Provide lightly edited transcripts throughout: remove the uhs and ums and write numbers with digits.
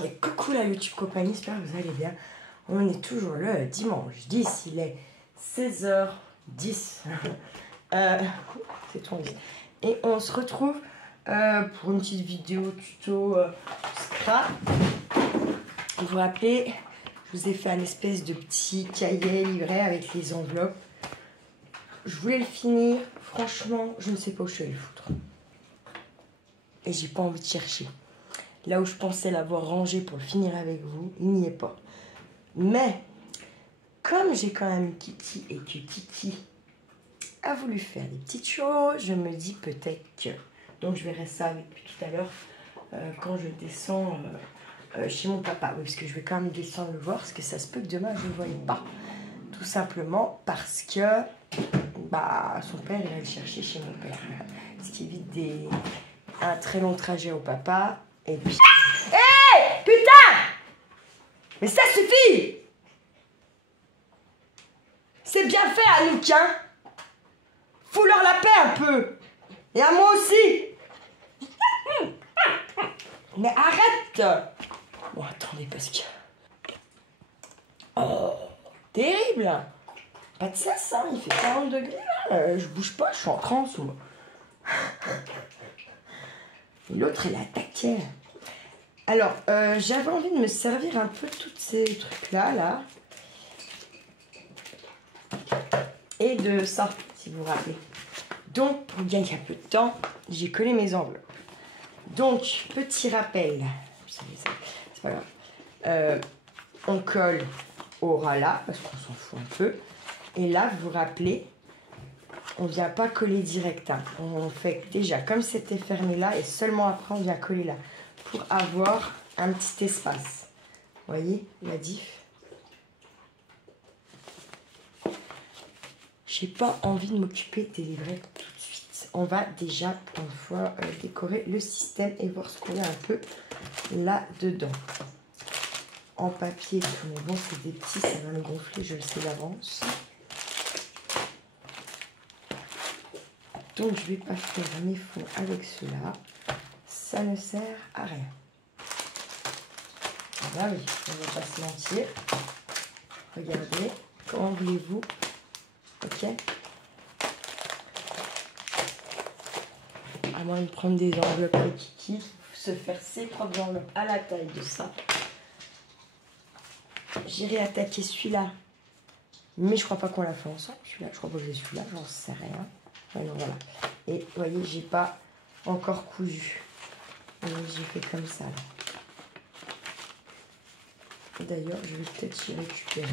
Et coucou la YouTube compagnie, j'espère que vous allez bien. On est toujours le dimanche 10, il est 16h10. C'est ton 10. Et on se retrouve pour une petite vidéo tuto scrap. Vous vous rappelez, je vous ai fait un espèce de petit cahier livret avec les enveloppes. Je voulais le finir, franchement, je ne sais pas où je suis allée le foutre. Et j'ai pas envie de chercher. Là où je pensais l'avoir rangé pour le finir avec vous, il n'y est pas. Mais, comme j'ai quand même Kitty et que Kitty a voulu faire des petites choses, je me dis peut-être que... Donc je verrai ça avec lui tout à l'heure quand je descends chez mon papa. Oui, parce que je vais quand même descendre le voir, parce que ça se peut que demain je ne le voie pas. Tout simplement parce que son père il va le chercher chez mon père. Ce qui évite un très long trajet au papa. Et puis... Hé, putain! Mais ça suffit! C'est bien fait, Anouk, hein? Fous-leur la paix un peu! Et à moi aussi! Mais arrête! Bon, attendez, parce que... Oh, terrible! Pas de cesse, hein? Il fait 40 degrés, là. Je bouge pas, je suis en transe, moi. Et l'autre, elle attaquait. Alors, j'avais envie de me servir un peu de tous ces trucs-là, là. Et de ça, si vous vous rappelez. Donc, pour gagner un peu de temps, j'ai collé mes enveloppes. Donc, petit rappel. C'est pas grave. On colle au ras là, parce qu'on s'en fout un peu. Et là, vous vous rappelez, on ne vient pas coller direct. Hein. On fait déjà comme c'était fermé là, et seulement après, on vient coller là. Pour avoir un petit espace. Vous voyez la diff? J'ai pas envie de m'occuper des livrets tout de suite. On va déjà une fois décorer le système et voir ce qu'on a un peu là-dedans. En papier, mais bon, c'est des petits, ça va me gonfler, je le sais d'avance. Donc, je vais pas faire mes fonds avec cela. Ça ne sert à rien. Ah bah oui, on va pas se mentir. Regardez, comment voulez-vous? Ok. À moins de prendre des enveloppes avec Kiki, se faire ses propres enveloppes à la taille de ça. J'irai attaquer celui-là. Mais je crois pas qu'on l'a fait ensemble. Celui-là, je crois pas que j'ai celui-là, j'en sais rien. Ouais, non, voilà. Et vous voyez, j'ai pas encore cousu. J'ai fait comme ça. D'ailleurs, je vais peut-être y récupérer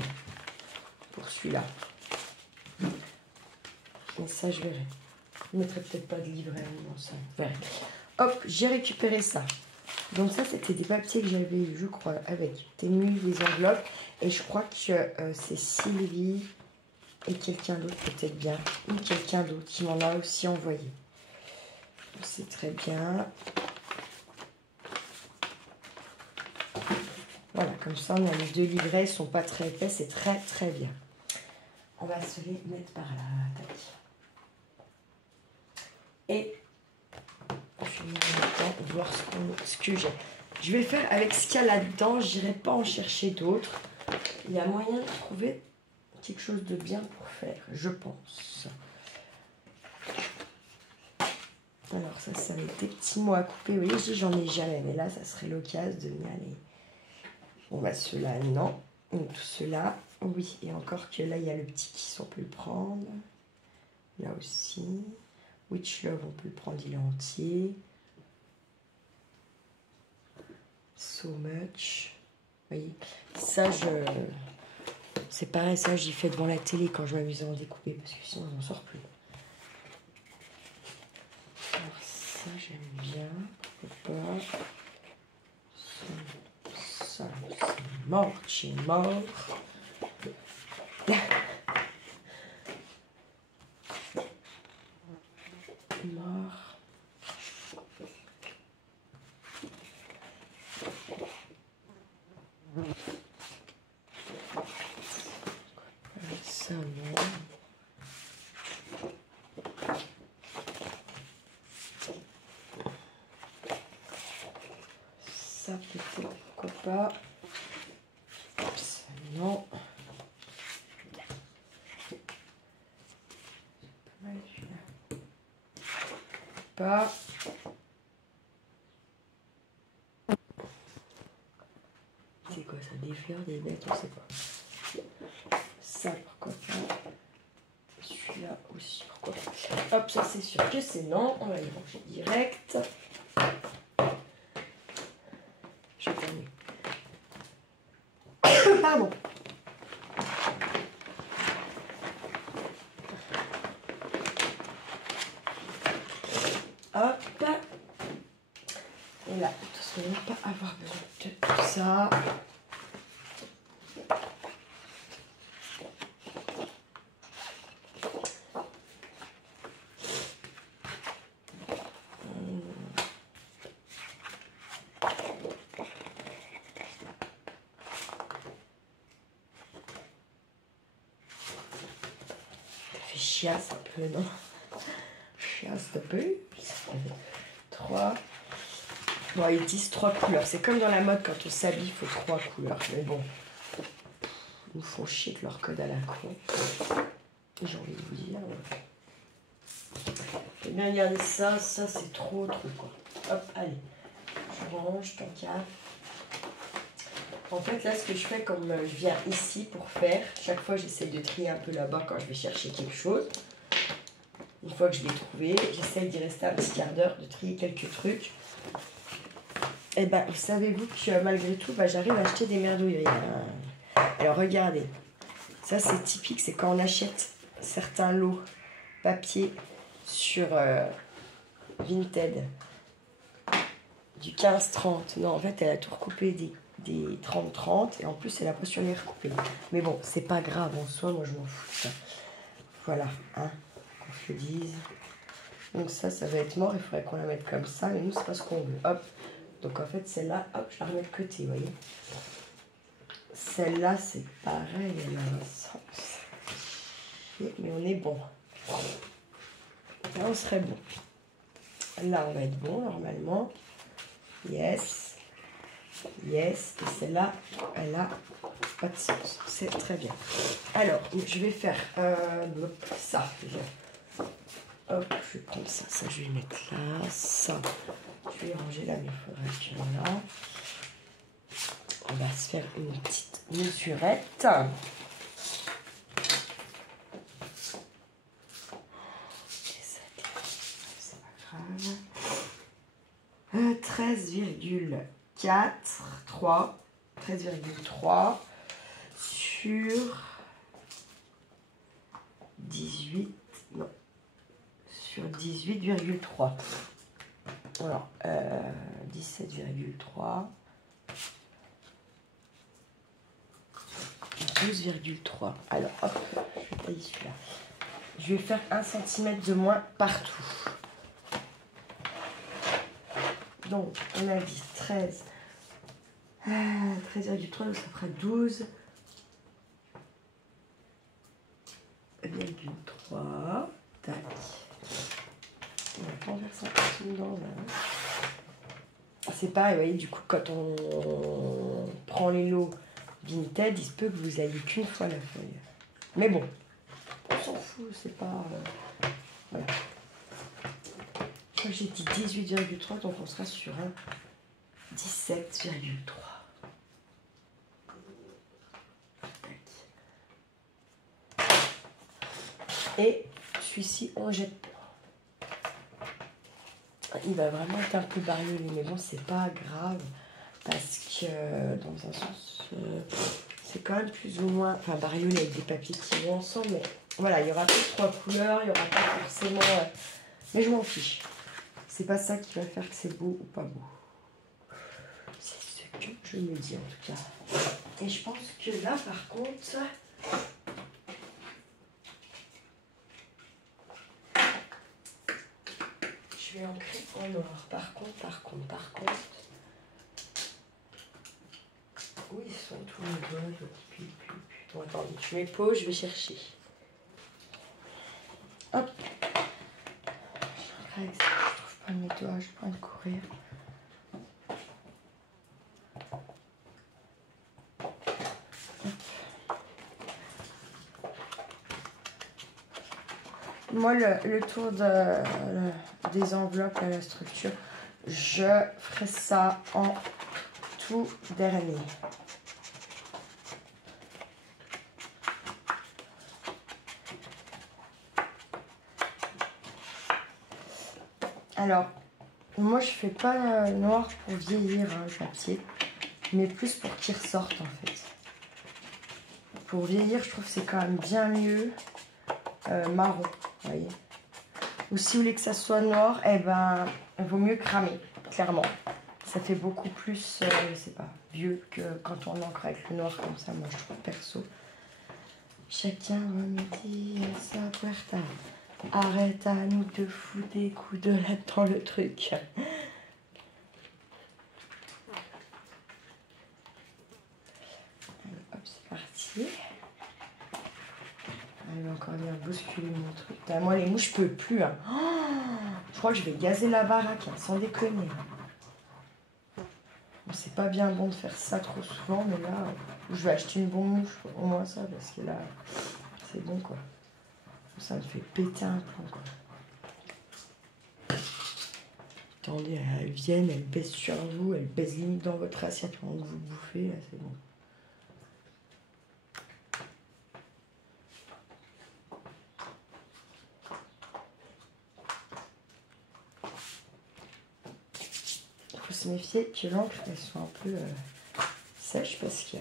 pour celui-là. Mais ça, je verrai. Je ne mettrai peut-être pas de livret dans ça. Je verrai. Hop, j'ai récupéré ça. Donc ça, c'était des papiers que j'avais eu, je crois, avec Temu, les enveloppes. Et je crois que c'est Sylvie et quelqu'un d'autre, peut-être bien. Ou quelqu'un d'autre qui m'en a aussi envoyé. C'est très bien. Voilà, comme ça, on a les deux livrets, ils ne sont pas très épais, c'est très très bien. On va se les mettre par là, tac. Et je vais maintenant voir ce que j'ai. Je vais faire avec ce qu'il y a là-dedans, je n'irai pas en chercher d'autres. Il y a moyen de trouver quelque chose de bien pour faire, je pense. Alors ça, ça va être des petits mots à couper. Vous voyez, j'en ai jamais, mais là, ça serait l'occasion de m'y aller. Bon, bah ceux-là, non. Donc, tout cela, oui. Et encore que là, il y a le petit qui, on peut le prendre. Là aussi. Witch Love, on peut le prendre, il est entier. So Much. Vous voyez, ça, c'est pareil, ça, j'y fais devant la télé quand je m'amuse à en découper, parce que sinon, on n'en sort plus. Alors, ça, j'aime bien. Pourquoi pas. Ça, c'est mort, c'est mort. Mort. Ça, non. Ça, peut-être pourquoi pas. Oups, non. Pas. C'est quoi ça? Des fleurs, des bêtes, on sait pas. Ça, pourquoi pas. Celui-là aussi, pourquoi pas. Hop, ça c'est sûr que c'est non. On va y ranger direct. Je vais fermer. Pardon. Hop. Et là, attention de ne pas avoir besoin de tout ça. Ça fait chiasse un peu, non? Chiasse un peu. 3. Bon, ils disent 3 couleurs. C'est comme dans la mode, quand on s'habille, il faut 3 couleurs. Mais bon, ils nous font chier de leur code à la con. Et j'ai envie de vous dire. Eh bien, regardez ça c'est trop quoi. Hop, allez. Je range, tant qu'à. En fait, là, ce que je fais, comme je viens ici pour faire, chaque fois, j'essaye de trier un peu là-bas quand je vais chercher quelque chose. Une fois que je l'ai trouvé, j'essaye d'y rester un petit quart d'heure, de trier quelques trucs. Et ben, savez-vous que malgré tout, j'arrive à acheter des merdouilleries. Alors, regardez. Ça, c'est typique, c'est quand on achète certains lots papier sur Vinted du 15-30. Non, en fait, elle a tout recoupé des 30-30 et en plus, elle a pas su les recouper. Mais bon, c'est pas grave en soi, moi je m'en fous de ça. Voilà, hein, qu'on se le dise. Donc ça va être mort, il faudrait qu'on la mette comme ça, mais nous, c'est pas ce qu'on veut. Hop, donc en fait, celle-là, hop, je la remets de côté, vous voyez. Celle-là, c'est pareil, elle a un sens. Mais on est bon. Là, on serait bon. Là, on va être bon, normalement. Yes. Yes. Et celle-là, elle a pas de sens. C'est très bien. Alors, je vais faire ça. Hop, je vais prendre ça. Ça, je vais mettre là. Ça, je vais ranger là, mais il faudrait que là. On va se faire une petite mesurette. C'est pas grave. 13,4, 3, 13,3 sur 18, non, sur 18,3. Alors, 17,3. 12,3. Alors, hop, je vais tailler celui-là. Je vais faire 1 cm de moins partout. Donc, on a dit 13. 13,3, donc ça fera 12,3. Tac. On va pas en faire 50 dedans, là. C'est pareil, vous voyez, du coup, quand on prend les lots Vinted, il se peut que vous ayez qu'une fois la feuille. Mais bon, on s'en fout, c'est pas... voilà. Moi, j'ai dit 18,3, donc on sera sur un 17,3. Et celui-ci, on jette pas. Il va vraiment être un peu bariolé, mais bon, c'est pas grave. Parce que, dans un sens, c'est quand même plus ou moins... Enfin, bariolé avec des papiers qui vont ensemble, mais voilà, il y aura que 3 couleurs, il n'y aura pas forcément... mais je m'en fiche. C'est pas ça qui va faire que c'est beau ou pas beau. C'est ce que je me dis, en tout cas. Et je pense que là, par contre... je vais ancrer en noir. Par contre... Où ils sont tous les doigts? Bon, attendez, je mets pause, je vais chercher. Hop. Je trouve pas mes doigts, je peux pas courir. Moi, le tour des enveloppes à la structure, je ferai ça en tout dernier. Alors, moi, je fais pas noir pour vieillir le papier, mais plus pour qu'il ressorte en fait. Pour vieillir, je trouve que c'est quand même bien mieux marron, vous voyez. Ou si vous voulez que ça soit noir, eh ben, il vaut mieux cramer, clairement. Ça fait beaucoup plus, je sais pas, vieux que quand on encre avec le noir comme ça, moi je trouve perso. Chacun me dit sa puerta. Arrête à nous de foutre des coups de latte dans le truc. Allez, hop, c'est parti. Elle va encore venir bousculer mon truc. Moi, les mouches, je peux plus. Hein. Oh, je crois que je vais gazer la baraque, hein, sans déconner. Bon, c'est pas bien bon de faire ça trop souvent, mais là, je vais acheter une bonne mouche, au moins ça, parce que là, c'est bon, quoi. Ça me fait péter un plomb, quoi. Attendez, elles viennent, elles baissent sur vous, elles baissent limite dans votre assiette pendant que vous bouffez, là, c'est bon. Il faut se méfier que l'encre, elle soit un peu sèche, parce que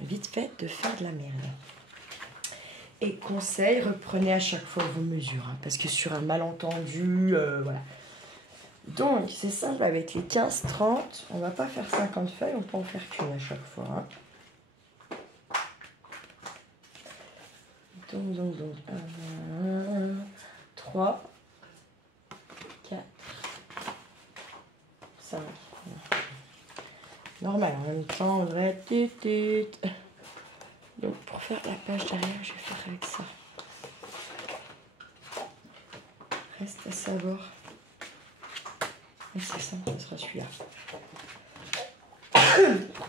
vite fait de faire de la merde. Et conseil, reprenez à chaque fois vos mesures, hein, parce que sur un malentendu, voilà. Donc, c'est simple, avec les 15-30, on va pas faire 50 feuilles, on peut en faire qu'une à chaque fois. Hein. Donc, 1, 3, 4, 5. Normal, en même temps, on devrait être... Donc, pour faire la page derrière, je vais faire avec ça. Reste à savoir. Et c'est ça, ce sera celui-là.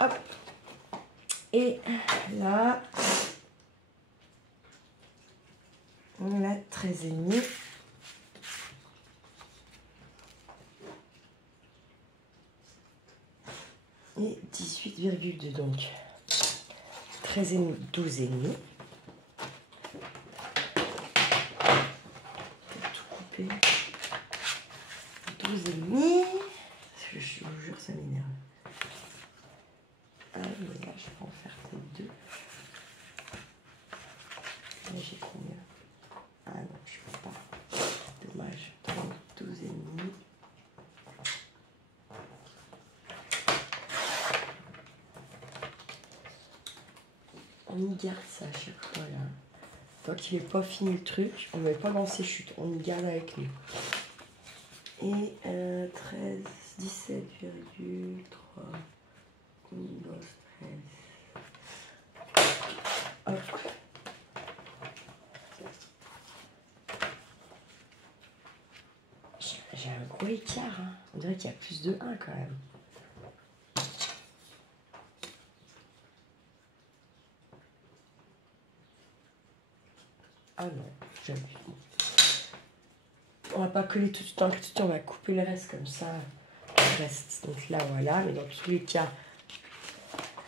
Hop. Et là, on a 13,5. Et 18,2, donc 13,5, 12,5. Tout couper. 12,5. Parce que je vous jure, ça m'énerve. Ah, mais là, je peux en faire peut-être 2. Là, j'ai combien? Ah non, je peux pas. Dommage. 12,5. On y garde ça à chaque fois là. Tant qu'il n'est pas fini le truc, on ne met pas dans ses chutes, on y garde avec nous. Et 13, 17,3, 12, 13. Hop. J'ai un gros écart, hein. On dirait qu'il y a plus de 1 quand même. Ah non, j'abuse. On va pas coller tout le temps, on va couper le reste comme ça. Le reste, donc là voilà, mais dans tous les cas,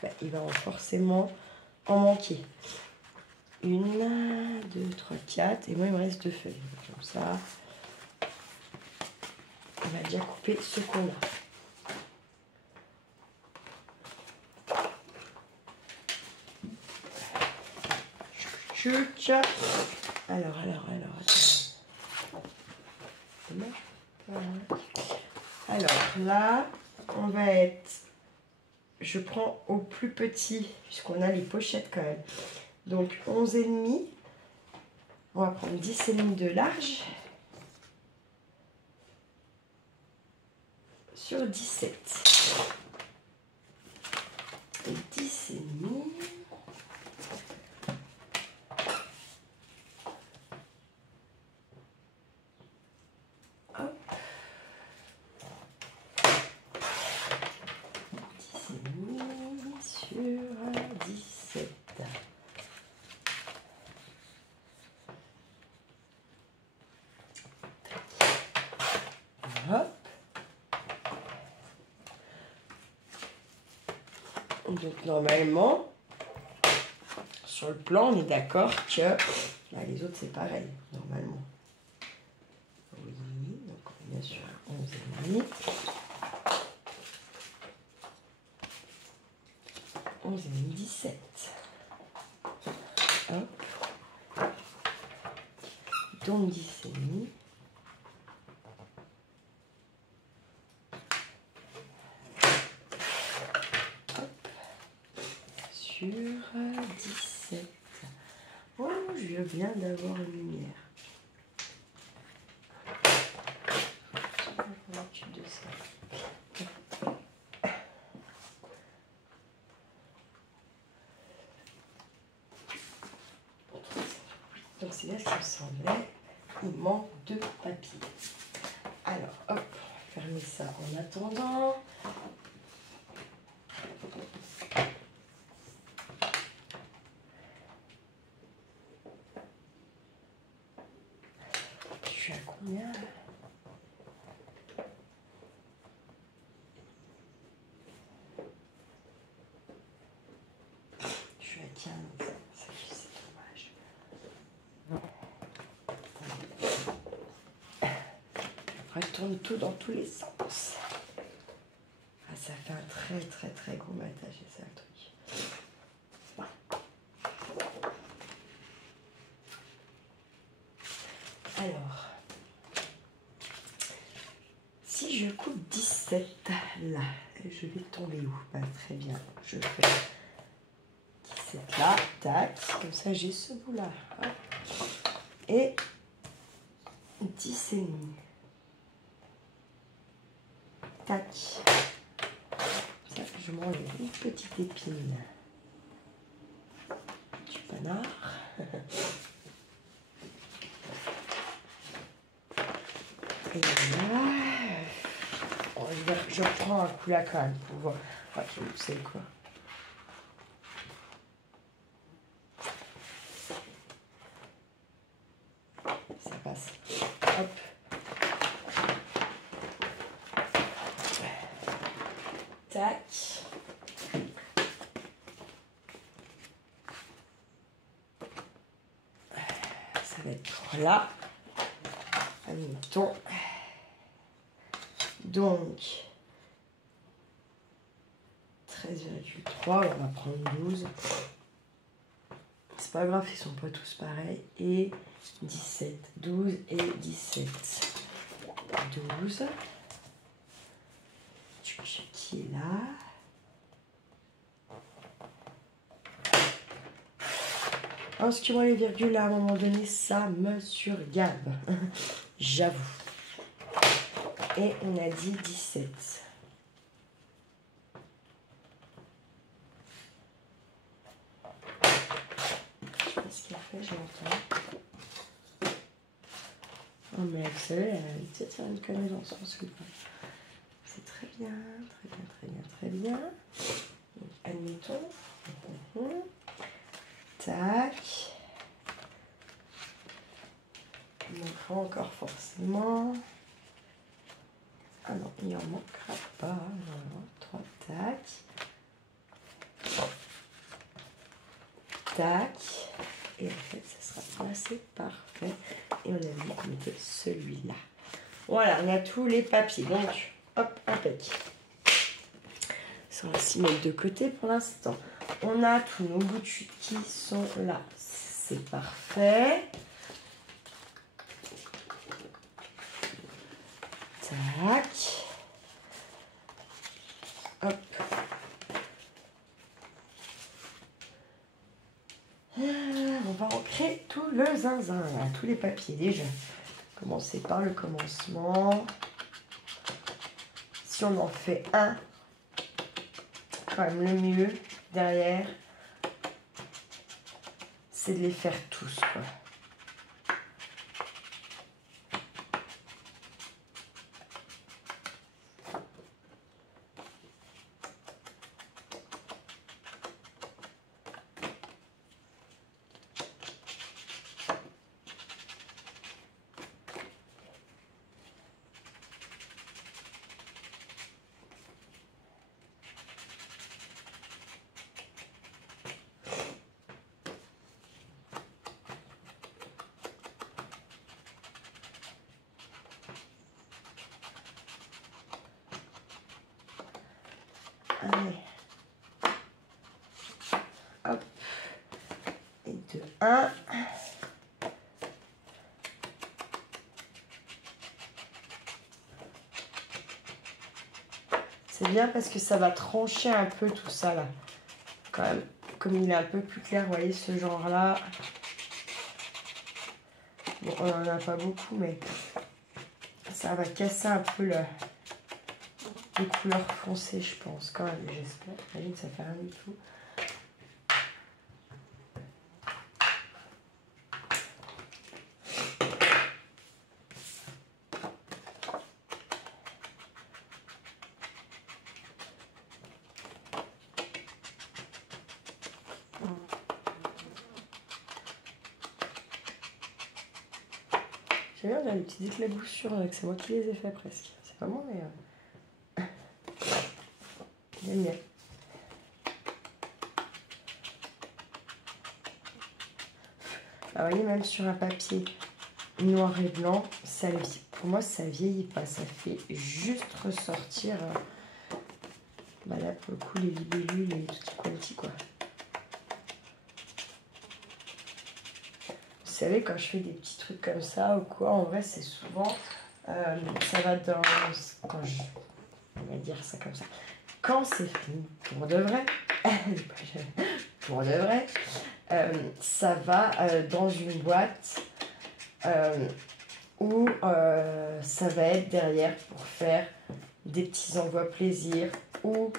bah, il va forcément en manquer. 1, 2, 3, 4, et moi il me reste 2 feuilles. Comme ça, on va déjà couper ce qu'on a. Alors. Alors là, on va être... Je prends au plus petit, puisqu'on a les pochettes quand même. Donc 11,5. On va prendre 10,5 de large. Sur 17. Et 10,5. Donc normalement, sur le plan, on est d'accord que là, les autres c'est pareil, normalement. Oui, donc on est bien sûr à 11,5. 11,5, 17. Hop. Donc 10,5. Sur 17. Oh, je viens d'avoir une lumière. Je m'occupe de ça. Donc c'est là ce qui me semblait. Il manque 2 papiers. Alors, hop, fermez ça en attendant. Je suis à combien? Je suis à 15. C'est dommage. Retourne tout dans tous les sens. Ah, ça fait un très très très gros matage, c'est un truc. Alors, si je coupe 17 là, je vais tomber où? Bah, très bien, je fais 17 là, tac, comme ça j'ai ce bout là. Hop. Et 10,5. Tac. Ça, je m'enlève une petite épine du panard. Et là, oh, je reprends un coup là quand même pour voir. Ouais, vous savez quoi? Ça passe. Hop. Tac. Ça va être là. Admettons. Donc, 13,3, on va prendre 12. C'est pas grave, ils sont pas tous pareils. Et 17, 12 et 17. 12. Qui est là. Parce que moi, les virgules, à un moment donné, ça me surgabe. J'avoue. Et on a dit 17. Je sais pas ce qu'elle fait, je l'entends. Oh, mais vous savez, elle a peut-être faire une connerie dans son soupe. C'est très bien, très bien, très bien, très bien. Donc, admettons. Tac. Il manquera encore forcément. Ah non, il en manquera pas. Voilà, 3, tac. Tac. Et en fait, ça sera placé parfait. Et on a dit qu'on mettait celui-là. Voilà, on a tous les papiers. Donc, hop, impec. Ça, on va s'y mettre de côté pour l'instant. On a tous nos bouts de chute qui sont là. C'est parfait. Tac. Hop. On va ancrer tout le zinzin, là, tous les papiers déjà. Commencer par le commencement. Si on en fait un, quand même le mieux derrière, c'est de les faire tous, quoi. Allez. Hop. Et 2, 1. C'est bien parce que ça va trancher un peu tout ça là. Quand même, comme il est un peu plus clair, vous voyez ce genre là. Bon, on n'en a pas beaucoup, mais ça va casser un peu les couleurs foncées, je pense, quand même, j'espère. Imagine, ça fait rien du tout. J'aime bien, on a des petites éclaboussures, que c'est moi qui les ai fait presque. C'est pas moi, mais... J'aime bien. Alors, vous voyez, même sur un papier noir et blanc, ça, pour moi, ça vieillit pas. Ça fait juste ressortir... Bah là, pour le coup, les libellules et tout ce qui quality, quoi. Vous savez, quand je fais des petits trucs comme ça ou quoi, en vrai, c'est souvent... ça va dans... Quand je... On va dire ça comme ça. Quand c'est fini, pour de vrai, pour de vrai, ça va dans une boîte où ça va être derrière pour faire des petits envois plaisir ou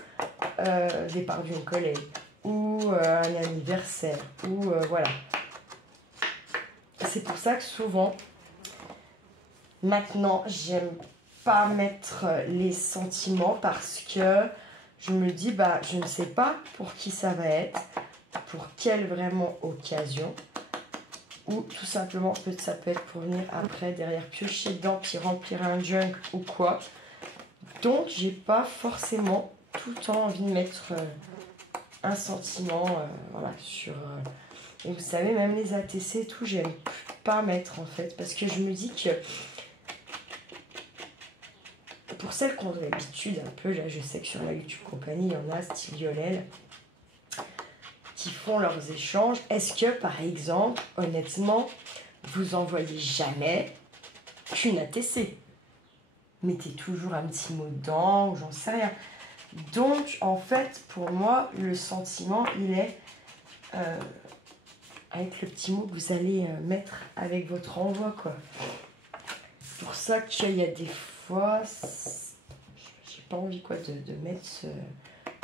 départ d'une collègue ou un anniversaire ou voilà. C'est pour ça que souvent, maintenant, j'aime pas mettre les sentiments parce que je me dis, bah, je ne sais pas pour qui ça va être, pour quelle vraiment occasion, ou tout simplement, ça peut être pour venir après, derrière, piocher dedans, puis remplir un junk ou quoi. Donc, j'ai pas forcément tout le temps envie de mettre un sentiment, voilà, sur... et vous savez, même les ATC et tout, j'aime pas mettre en fait, parce que je me dis que pour celles qui ont l'habitude un peu, là je sais que sur la YouTube compagnie, il y en a, style Violel, qui font leurs échanges. Est-ce que par exemple, honnêtement, vous envoyez jamais qu'une ATC? Mettez toujours un petit mot dedans, ou j'en sais rien. Donc en fait, pour moi, le sentiment, il est avec le petit mot que vous allez mettre avec votre envoi, quoi. C'est pour ça qu'il y a des fois, j'ai pas envie quoi de mettre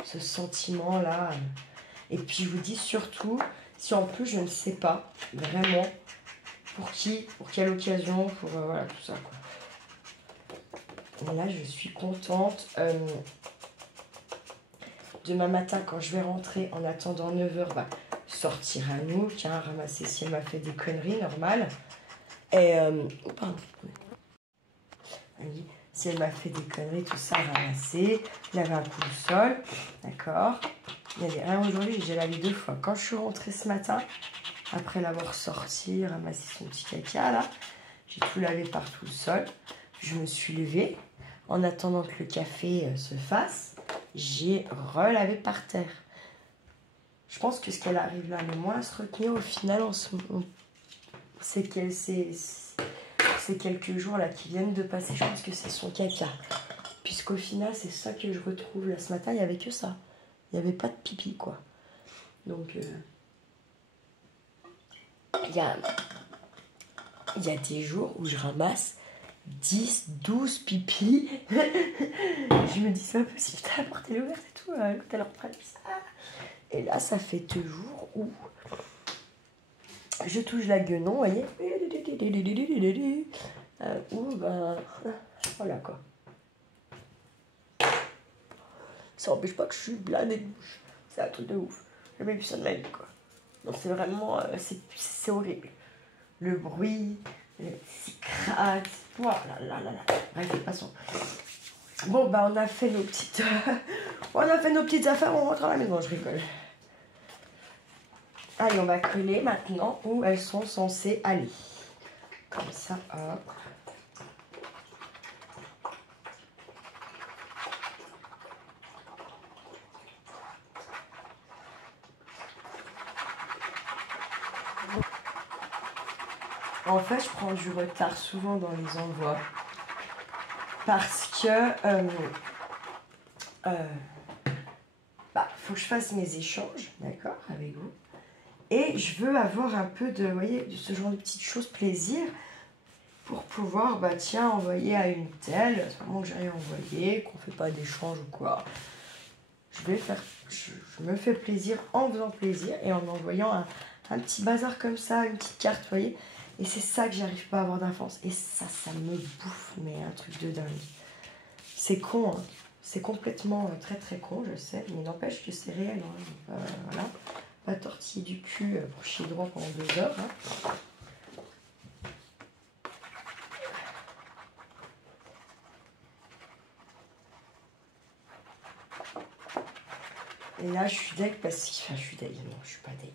ce sentiment là. Et puis je vous dis surtout, si en plus je ne sais pas vraiment pour qui, pour quelle occasion, pour voilà tout ça quoi. Et là je suis contente. Demain matin quand je vais rentrer en attendant 9h, bah, sortir à nous, tiens, ramasser si elle m'a fait des conneries normales. Et oh, pardon. Si elle m'a fait des conneries, tout ça, ramasser, laver un coup au sol, d'accord. Il n'y avait rien aujourd'hui, j'ai lavé 2 fois. Quand je suis rentrée ce matin, après l'avoir sorti, ramassé son petit caca là, j'ai tout lavé partout le sol. Je me suis levée, en attendant que le café se fasse, j'ai relavé par terre. Je pense que ce qu'elle arrive là le moins à se retenir au final, c'est qu'elle ces quelques jours là qui viennent de passer, je pense que c'est son caca. Puisqu'au final, c'est ça que je retrouve là ce matin, il n'y avait que ça. Il n'y avait pas de pipi quoi. Donc, il y a des jours où je ramasse 10, 12 pipis. Je me dis, c'est pas possible, t'as la porte ouverte et tout, quand elle rentre à la piscine. Et là, ça fait 2 jours où je touche la guenon, vous voyez. Où, ben, voilà quoi. Ça n'empêche pas que je suis blindée de bouche. C'est un truc de ouf. J'ai jamais vu ça de ma vie, quoi. Donc c'est vraiment, c'est horrible. Le bruit, les petits cracks, voilà, là. Bref, passons. Bon, bah on a fait nos petites, affaires, on rentre à la maison, je rigole. Allez, on va coller maintenant où elles sont censées aller. Comme ça, hop. En fait, je prends du retard souvent dans les envois parce que faut que je fasse mes échanges, d'accord, avec vous. Et je veux avoir un peu de, vous voyez, de ce genre de petites choses plaisir pour pouvoir, tiens, envoyer à une telle, à ce moment que j'ai rien envoyé, qu'on ne fait pas d'échange ou quoi. Je me fais plaisir en faisant plaisir et en envoyant un petit bazar comme ça, une petite carte, vous voyez. Et c'est ça que j'arrive pas à avoir d'avance. Et ça me bouffe, mais un truc de dingue. C'est con, hein. C'est complètement très très con, je sais. Mais n'empêche que c'est réel. Hein. Voilà. Pas tortiller du cul pour chier droit pendant 2 heures. Hein. Et là, je suis deg parce que... Enfin, je suis deg. Non, je suis pas deg.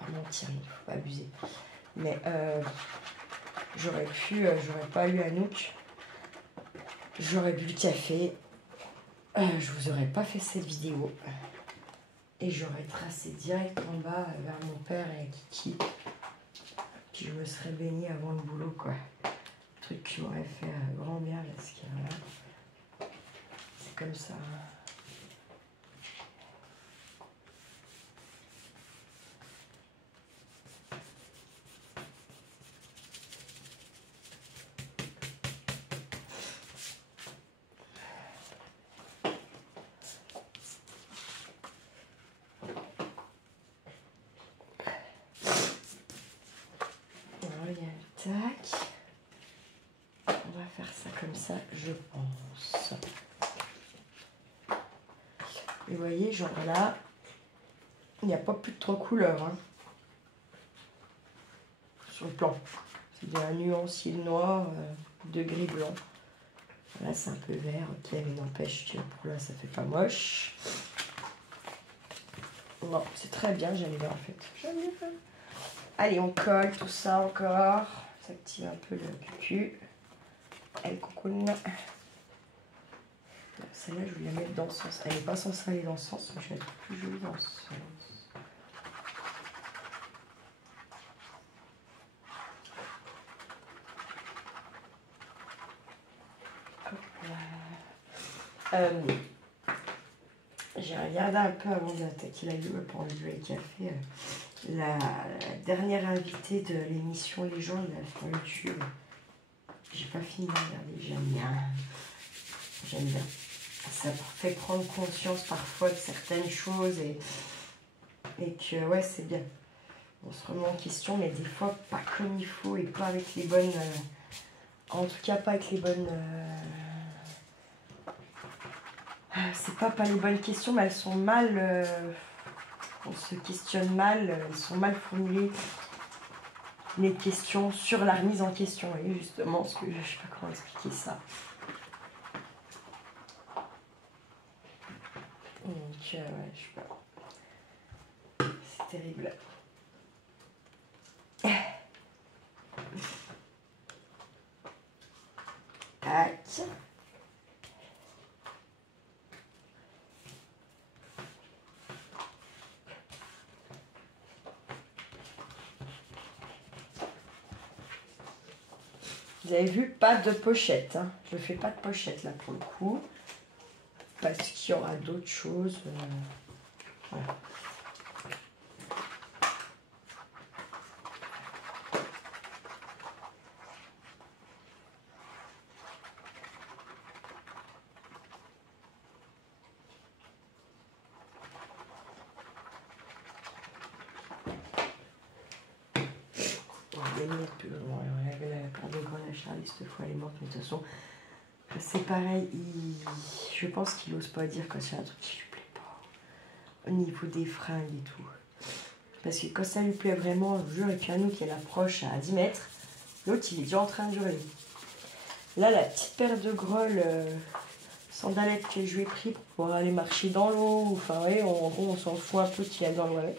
À mentir, il ne faut pas abuser. Mais j'aurais pas eu Anouk. J'aurais bu le café. Je vous aurais pas fait cette vidéo. Et j'aurais tracé direct en bas vers mon père et Kiki. Puis je me serais baignée avant le boulot, quoi. Truc qui m'aurait fait grand bien, parce que voilà. C'est comme ça. Tac. On va faire ça comme ça, je pense. Et vous voyez, genre là, il n'y a pas plus de 3 couleurs. Hein, sur le plan. C'est un nuancier noir, de gris blanc. Là, c'est un peu vert, ok, mais n'empêche que pour là, ça fait pas moche. Non, c'est très bien, j'aime bien en fait. J'aime bien. Allez, on colle tout ça encore. Ça active un peu le cucu. Elle cocoon. Celle-là, je vais la mettre dans ce sens. Elle n'est pas censée aller dans ce sens, mais je vais la trouver plus jolie dans ce sens. J'ai regardé un peu avant d'attaquer la vidéo pour enlever le café. La dernière invitée de l'émission Légende sur YouTube. J'ai pas fini de regarder, j'aime bien. J'aime bien. Ça fait prendre conscience parfois de certaines choses et que ouais, c'est bien. On se remet en question, mais des fois pas comme il faut et pas avec les bonnes. En tout cas, pas avec les bonnes. C'est pas les bonnes questions, mais elles sont mal. On se questionne mal, elles sont mal formulées. Les questions sur la remise en question, et justement, ce que je sais pas comment expliquer ça. Donc, je sais pas. C'est terrible. Tac. Vous avez vu, pas de pochette. Hein. Je ne fais pas de pochette là pour le coup. Parce qu'il y aura d'autres choses. Voilà. Cette fois elle est morte, mais de toute façon c'est pareil, je pense qu'il n'ose pas dire quand c'est un truc qui lui plaît pas au niveau des fringues et tout, parce que quand ça lui plaît vraiment, je vous jure, et puis un autre qui approche à 10 mètres, l'autre il est déjà en train de hurler. Là la petite paire de grolles sandalettes que je lui ai pris pour pouvoir aller marcher dans l'eau, enfin ouais, en gros on s'en fout un peu qu'il y a dans l'eau avec,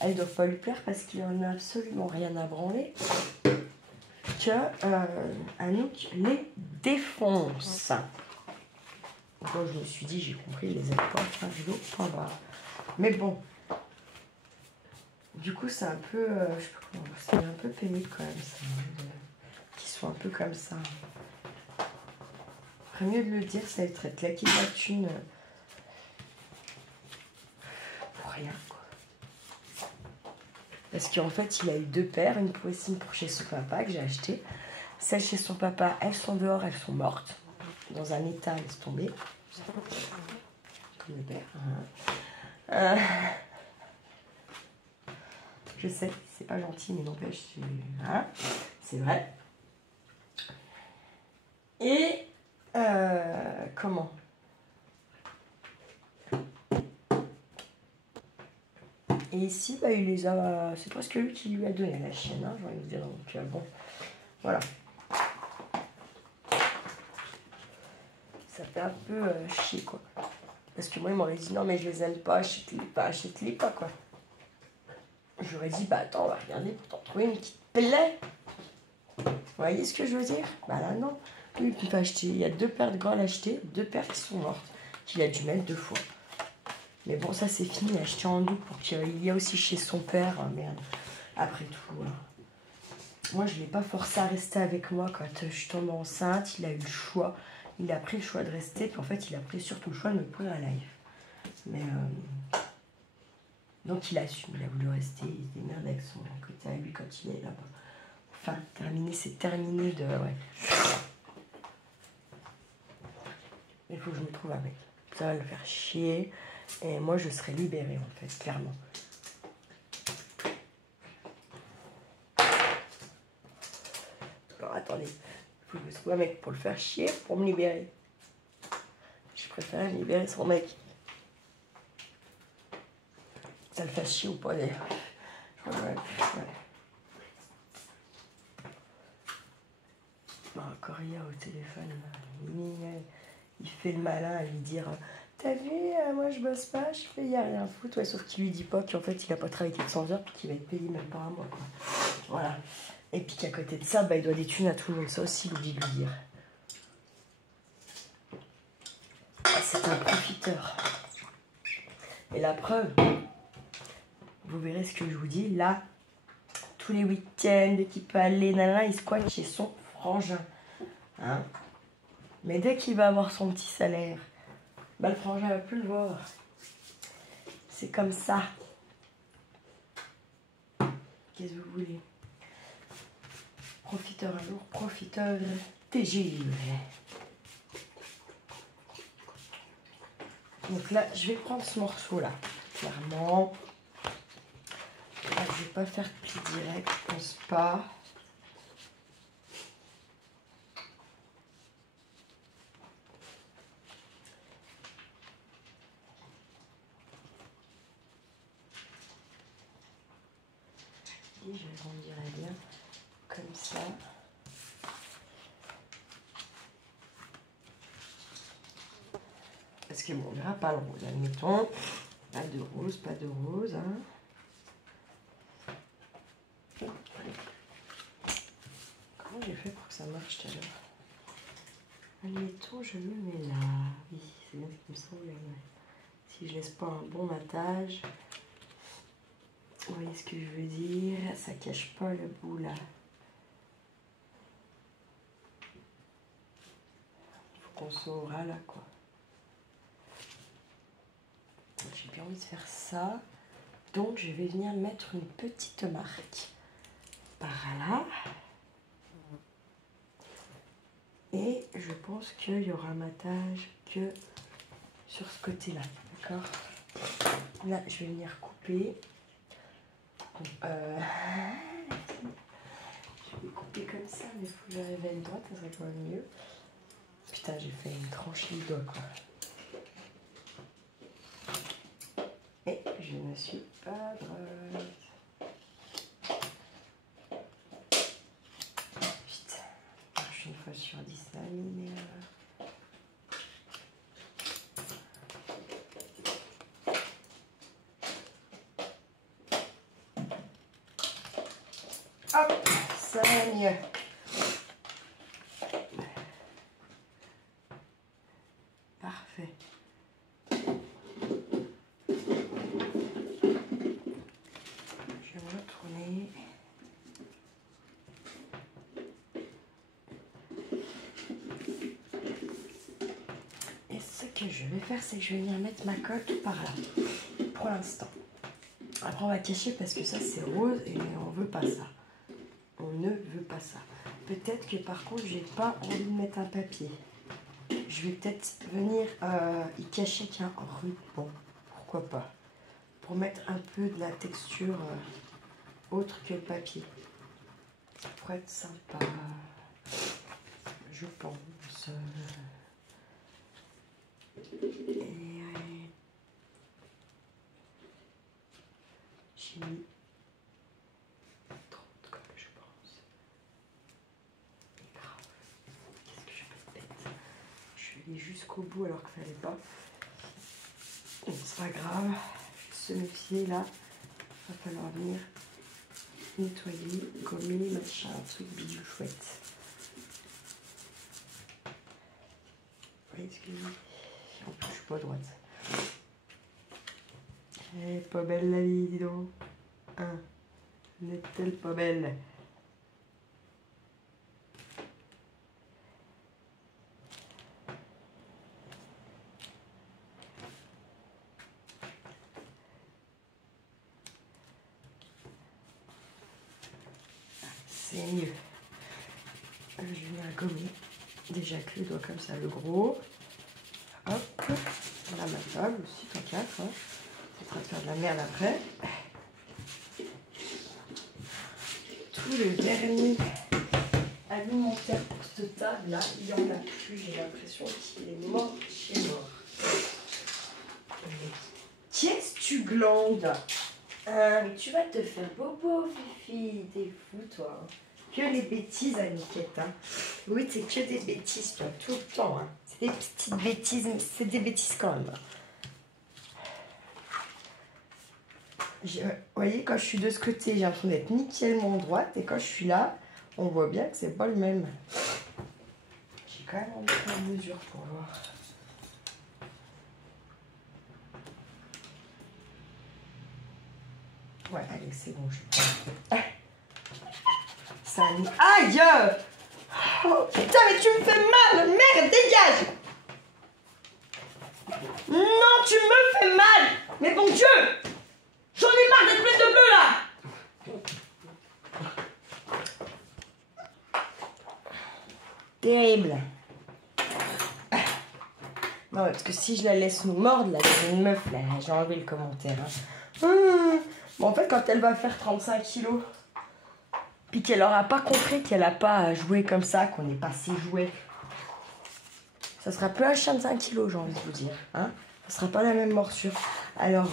elles ne doivent pas lui plaire parce qu'il en a absolument rien à branler. Que Anouk les défonce. Donc je me suis dit, j'ai compris, les aime pas, enfin, mais bon, Du coup, c'est un peu, je sais pas comment, c'est un peu pénible quand même, ça, qu'ils soient un peu comme ça. Après mieux de le dire, ça va être claquer de la thune pour rien, quoi. Parce qu'en fait, il a eu 2 paires, une pour ici, une pour chez son papa que j'ai acheté. Celles chez son papa, elles sont dehors, elles sont mortes. Dans un état, laisse tomber. Comme le père. Je sais, c'est pas gentil, mais n'empêche, hein, c'est vrai. Et comment? Et ici, bah, il les a. C'est presque lui qui lui a donné à la chienne, hein, j'ai envie de dire. Donc bon, voilà. Ça fait un peu chier, quoi. Parce que moi, il m'aurait dit non, mais je les aime pas, achète-les pas, quoi. J'aurais dit, bah attends, on va regarder pour t'en trouver une qui te plaît. Vous voyez ce que je veux dire? Bah là, non. Lui, il peut acheter. Il y a 2 paires de gants à acheter, 2 paires qui sont mortes, qu'il a dû mettre 2 fois. Mais bon, ça c'est fini, il a acheté en double pour qu'il y a aussi chez son père. Merde. Après tout, moi, je ne l'ai pas forcé à rester avec moi quand je suis tombée enceinte. Il a eu le choix. Il a pris le choix de rester. Puis en fait, il a pris surtout le choix de me prendre un live. Mais donc, il assume. Il a voulu rester. Il se démerde avec son côté à lui quand il est là-bas. Enfin, terminé, c'est terminé de... Ouais. Il faut que je me trouve avec. Ça va le faire chier. Et moi, je serai libérée, en fait, clairement. Alors, attendez. Il faut que je trouve un mec pour le faire chier, pour me libérer. Je préfère me libérer son mec. Ça le fait chier ou pas, d'ailleurs. Ouais. Bon, encore hier, au téléphone, il fait le malin à lui dire... T'as vu, moi je bosse pas, je fais, y a rien à foutre. Ouais, sauf qu'il lui dit pas qu'en fait il a pas travaillé 400 heures puis qu'il va être payé même pas un mois. Quoi. Voilà. Et puis qu'à côté de ça, bah, il doit des thunes à tout le monde. Ça aussi, il oublie de lui dire. Ah, c'est un profiteur. Et la preuve, vous verrez ce que je vous dis. Là, tous les week-ends, dès qu'il peut aller, nanana, il squatte chez son frangin. Hein? Mais dès qu'il va avoir son petit salaire, bah, le frangin va plus le voir. C'est comme ça. Qu'est-ce que vous voulez? Profiteur un jour, profiteur TG. Donc là, je vais prendre ce morceau-là. Clairement. Là, je vais pas faire pli direct, je pense pas. Et je grandirai bien comme ça. Parce que bon, on verra pas le rose, admettons. Pas de rose, pas de rose. Hein. Comment j'ai fait pour que ça marche tout à l'heure? Admettons, je me mets là. Oui, c'est bien comme ça. Ouais. Si je laisse pas un bon matage, vous voyez ce que je veux dire? Ça cache pas le bout là. Il faut qu'on saura là quoi. J'ai bien envie de faire ça. Donc je vais venir mettre une petite marque par là. Et je pense qu'il y aura un matage que sur ce côté-là. D'accord? Là, je vais venir couper. Je vais couper comme ça, mais il faut que j'arrive à une droite, ça serait quand même mieux. Putain, j'ai fait une tranchée du doigt, quoi. Et je ne suis pas droite. Putain, marche une fois sur 10, ça mais hop, ça va mieux. Parfait. Je que je vais faire, c'est que je vais venir mettre ma colle par là, pour l'instant. Après, on va cacher parce que ça, c'est rose et on veut pas ça. On ne veut pas ça. Peut-être que par contre, j'ai pas envie de mettre un papier. Je vais peut-être venir y cacher qu'un ruban. Pourquoi pas? Pour mettre un peu de la texture autre que le papier. Ça pourrait être sympa. Je pense. Et j'ai mis trop de colle, je pense. Mais grave. Qu'est-ce que je fais de bête? Je suis allée jusqu'au bout alors qu'il fallait pas. Bon, c'est pas grave. Juste se méfier là. Il va falloir venir nettoyer, gommer, machin, un truc bidou chouette. Oui, excusez-moi. En plus, je suis pas droite. Elle est pas belle la vie, dis donc. Hein, n'est-elle pas belle? C'est mieux. Je vais venir gommer. Déjà que le doigt comme ça, le gros. Hop. Voilà ma table aussi, tant qu'à. Hein. Ça sera de faire de la merde après. Tout le vernis alimentaire pour cette table là, il n'y en a plus. J'ai l'impression qu'il est mort chez mort. Qu'est-ce que tu glandes? Mais tu vas te faire bobo, Fifi. T'es fou, toi. Que les bêtises, Aniquette. Hein. Oui, c'est que des bêtises, toi, tout le temps. Hein. C'est des petites bêtises, mais c'est des bêtises quand même. Vous voyez, quand je suis de ce côté, j'ai l'impression d'être nickelement droite. Et quand je suis là, on voit bien que c'est pas le même. J'ai quand même envie de faire une mesure pour voir. Ouais, allez, c'est bon, je prends. Ça a mis... Aïe! Oh, putain, mais tu me fais mal! Merde, dégage! Non, tu me fais mal! Mais bon Dieu! J'en ai marre d'être pleine de bleu, là! Terrible. Non, parce que si je la laisse nous mordre, là, c'est une meuf, là, j'ai enlevé le commentaire. Hein. Bon, en fait, quand elle va faire 35 kilos, puis qu'elle aura pas compris qu'elle a pas à jouer comme ça, qu'on n'est pas ses jouets, ça sera plus un chien de 5 kilos, j'ai envie de vous dire. Hein, ça sera pas la même morsure. Alors,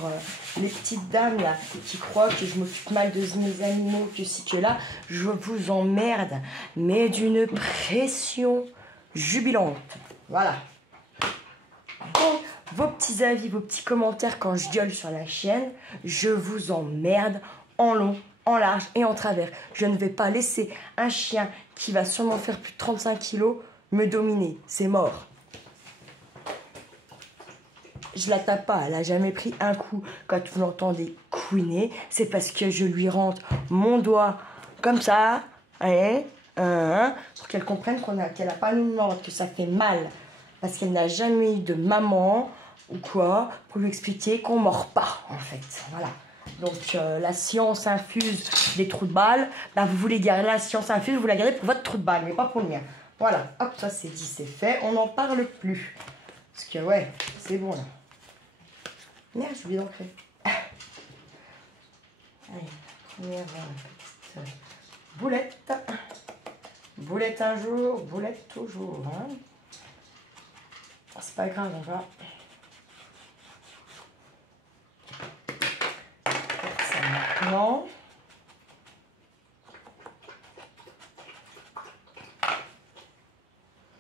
les petites dames, là, qui croient que je m'occupe mal de mes animaux, que si, que là, je vous emmerde, mais d'une pression jubilante. Voilà. Donc, vos petits avis, vos petits commentaires quand je gueule sur la chaîne, je vous emmerde en long, en large et en travers. Je ne vais pas laisser un chien qui va sûrement faire plus de 35 kilos me dominer. C'est mort. Je la tape pas, elle n'a jamais pris un coup. Quand vous l'entendez couiner, c'est parce que je lui rentre mon doigt comme ça, hein, pour qu'elle comprenne qu'elle n'a pas à nous mordre, que ça fait mal. Parce qu'elle n'a jamais eu de maman ou quoi, pour lui expliquer qu'on ne mord pas, en fait. Voilà. Donc, la science infuse des trous de balle, ben, vous voulez garder la science infuse, vous la gardez pour votre trou de balle, mais pas pour le mien. Voilà, hop, ça c'est dit, c'est fait, on n'en parle plus. Parce que, ouais, c'est bon, là. Merde, j'ai oublié d'ancrer. Allez, première petite boulette. Boulette un jour, boulette toujours. Hein. C'est pas grave, on va faire ça maintenant.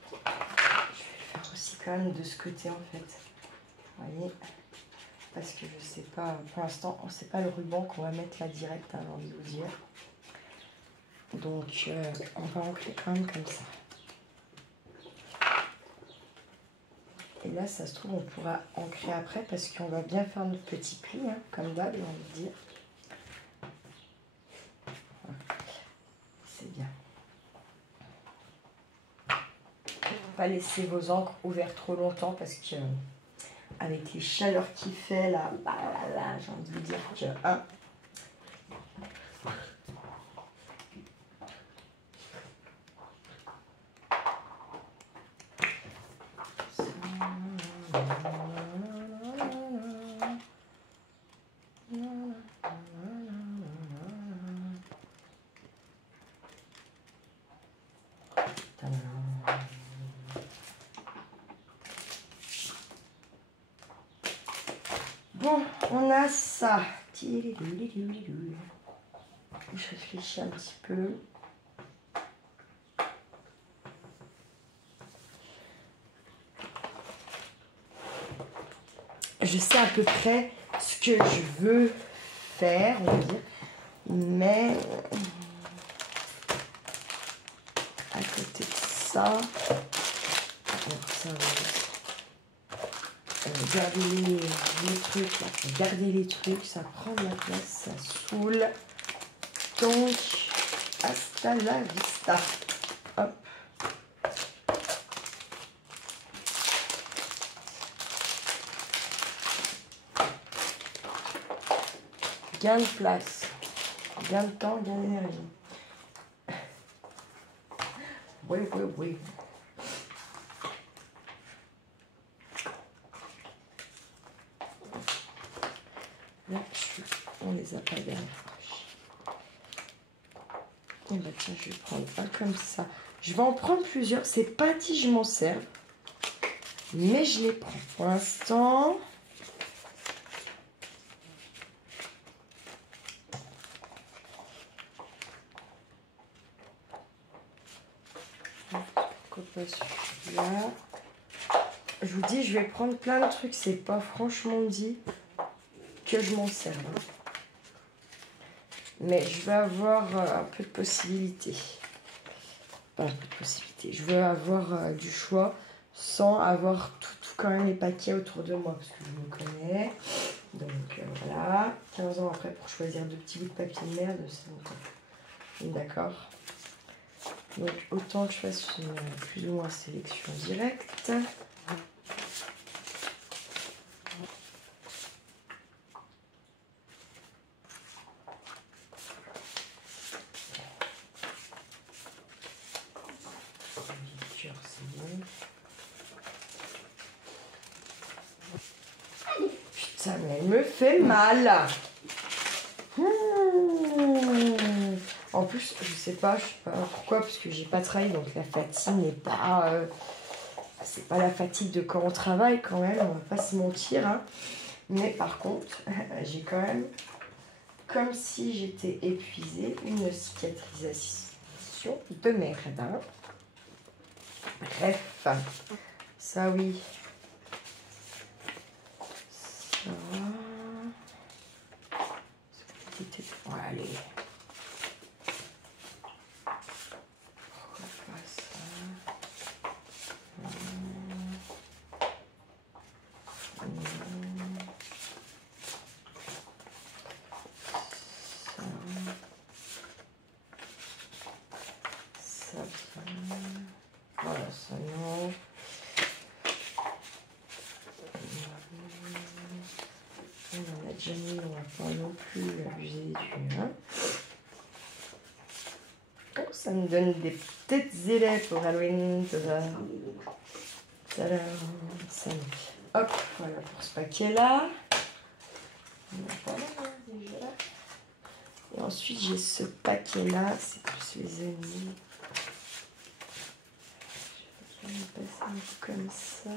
Je vais le faire aussi quand même de ce côté en fait. Vous voyez? Parce que je sais pas, pour l'instant, on sait pas le ruban qu'on va mettre là direct, hein, j'ai envie de vous dire. Donc, on va ancrer quand même comme ça. Et là, ça se trouve, on pourra ancrer après parce qu'on va bien faire notre petit pli, hein, comme d'hab, j'ai envie de dire. C'est bien. Pas laisser vos encres ouvertes trop longtemps parce que avec les chaleurs qu'il fait là, bah là, j'ai envie de dire que... Hein, bon, on a ça. Je réfléchis un petit peu. Je sais à peu près ce que je veux faire, on va dire, mais à côté de ça, garder les trucs, là, garder les trucs, ça prend de la place, ça saoule. Donc, hasta la vista. Hop. Gain de place, gain de temps, gain d'énergie. Oui, oui, oui. Là, on les a pas bien. Et bah tiens, je vais prendre un comme ça. Je vais en prendre plusieurs. C'est pas dit je m'en sers, mais je les prends pour l'instant. Pourquoi pas celui-là? Je vous dis, je vais prendre plein de trucs. C'est pas franchement dit que je m'en sers. Hein. Mais je vais avoir un peu de possibilités. Pas un peu de possibilités. Je veux avoir du choix sans avoir tout quand même les paquets autour de moi. Parce que je me connais. Donc voilà. 15 ans après pour choisir deux petits bouts de papier de merde. C'est d'accord. Donc autant que je fasse une plus ou moins sélection directe. Putain, mais elle me fait mal. En plus, je sais pas pourquoi, parce que j'ai pas travaillé, donc la fatigue n'est pas... c'est pas la fatigue de quand on travaille quand même, on va pas se mentir. Hein. Mais par contre, j'ai quand même, comme si j'étais épuisée, une cicatrisation de merde. Hein. Bref, ça oui. Ça va. Bon, allez. Voilà, ça non. On en a déjà mis, on va pas non plus abuser du... Hein. Oh, ça me donne des petites élèves pour Halloween. Tadam. Ça me... Hop, voilà pour ce paquet-là. Déjà. Et ensuite, j'ai ce paquet-là, c'est plus les amis. Je vais passer un peu comme ça.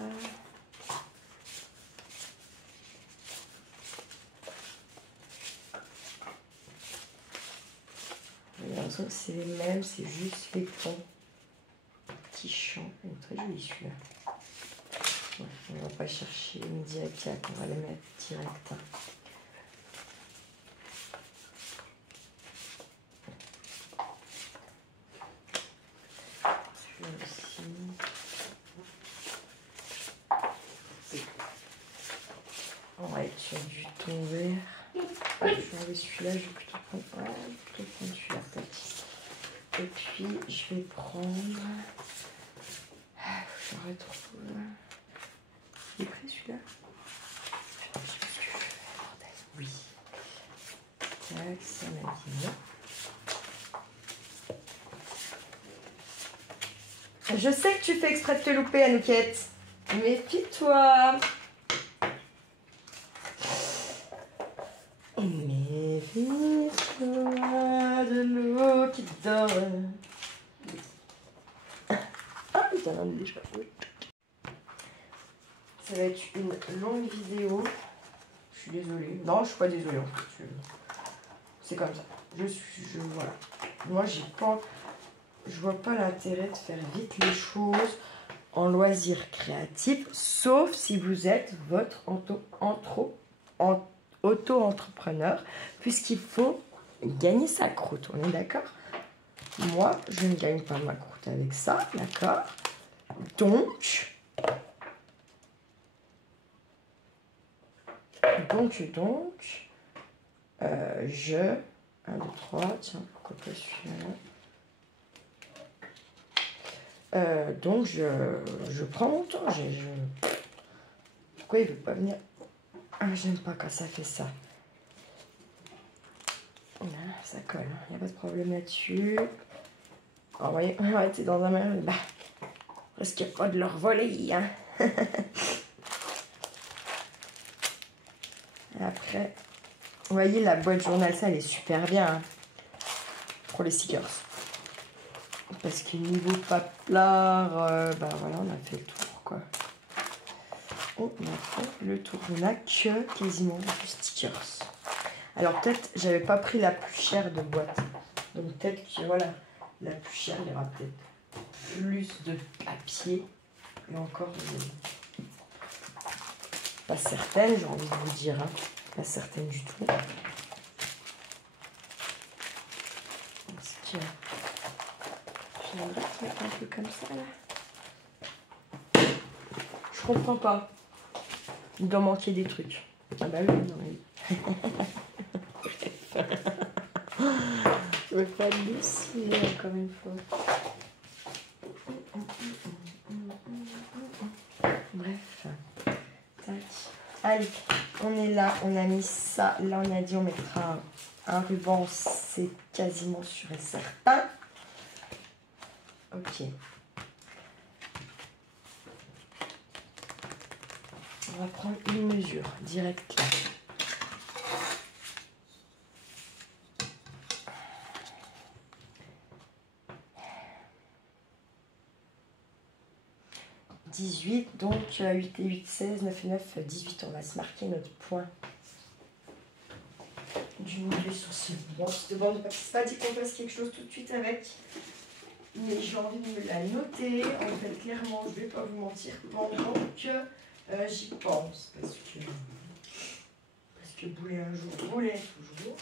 J'ai l'impression que c'est les mêmes, c'est juste les tons qui changent. Il est très joli celui-là. Ouais, on va pas chercher une direct, on va les mettre direct. Celui-là aussi. On va être sur du ton vert. Je vais enlever celui-là, je vais plutôt prendre, celui-là peut-être. Et puis je vais prendre. Je retrouve. Il est prêt celui-là? Ça m'a dit non. Je sais que tu fais exprès de te louper, Anouquette. Méfie-toi. Méfie-toi de l'eau qui dort. Ah, putain, on est déjà. Ça va être une longue vidéo. Je suis désolée. Non, je suis pas désolée en fait. C'est comme ça. Voilà. Moi, je vois pas l'intérêt de faire vite les choses en loisir créatif, sauf si vous êtes votre auto-entrepreneur, puisqu'il faut gagner sa croûte. On est d'accord? Moi, je ne gagne pas ma croûte avec ça, d'accord? Donc, je... 1, 2, 3, tiens, pourquoi pas celui-là? Donc, je prends mon temps. Pourquoi il ne veut pas venir? Ah, j'aime pas quand ça fait ça. Ça colle, il n'y a pas de problème là-dessus. Oh, vous voyez, c'est dans un main. Bah, risque pas de leur voler, hein. Après, vous voyez, la boîte journal, ça, elle est super bien hein, pour les stickers. Parce que niveau paplard, bah voilà, on a fait le tour, quoi. On a fait le tour. On a que quasiment du stickers. Alors, peut-être, j'avais pas pris la plus chère de boîte. Donc, peut-être que, voilà, la plus chère, il y aura peut-être plus de papier. Et encore, pas certaine, j'ai envie de vous dire. Hein. Pas certaine du tout. Parce que j'aimerais mettre un peu comme ça, là. Je comprends pas. Il doit manquer des trucs. Ah bah oui, non mais... Je veux pas Lucie, encore une fois. Bref. Tac. Allez, on est là, on a mis ça. Là, on a dit on mettra un ruban, c'est quasiment sûr et certain. Ok. On va prendre une mesure directe là. Donc 8 et 8, 16, 9 et 9, 18. On va se marquer notre point du milieu sur ce bande. C'est pas dit qu'on fasse quelque chose tout de suite avec. Mais j'ai envie de me la noter. En fait, clairement, je ne vais pas vous mentir pendant que j'y pense. Parce que bouler un jour, bouler toujours.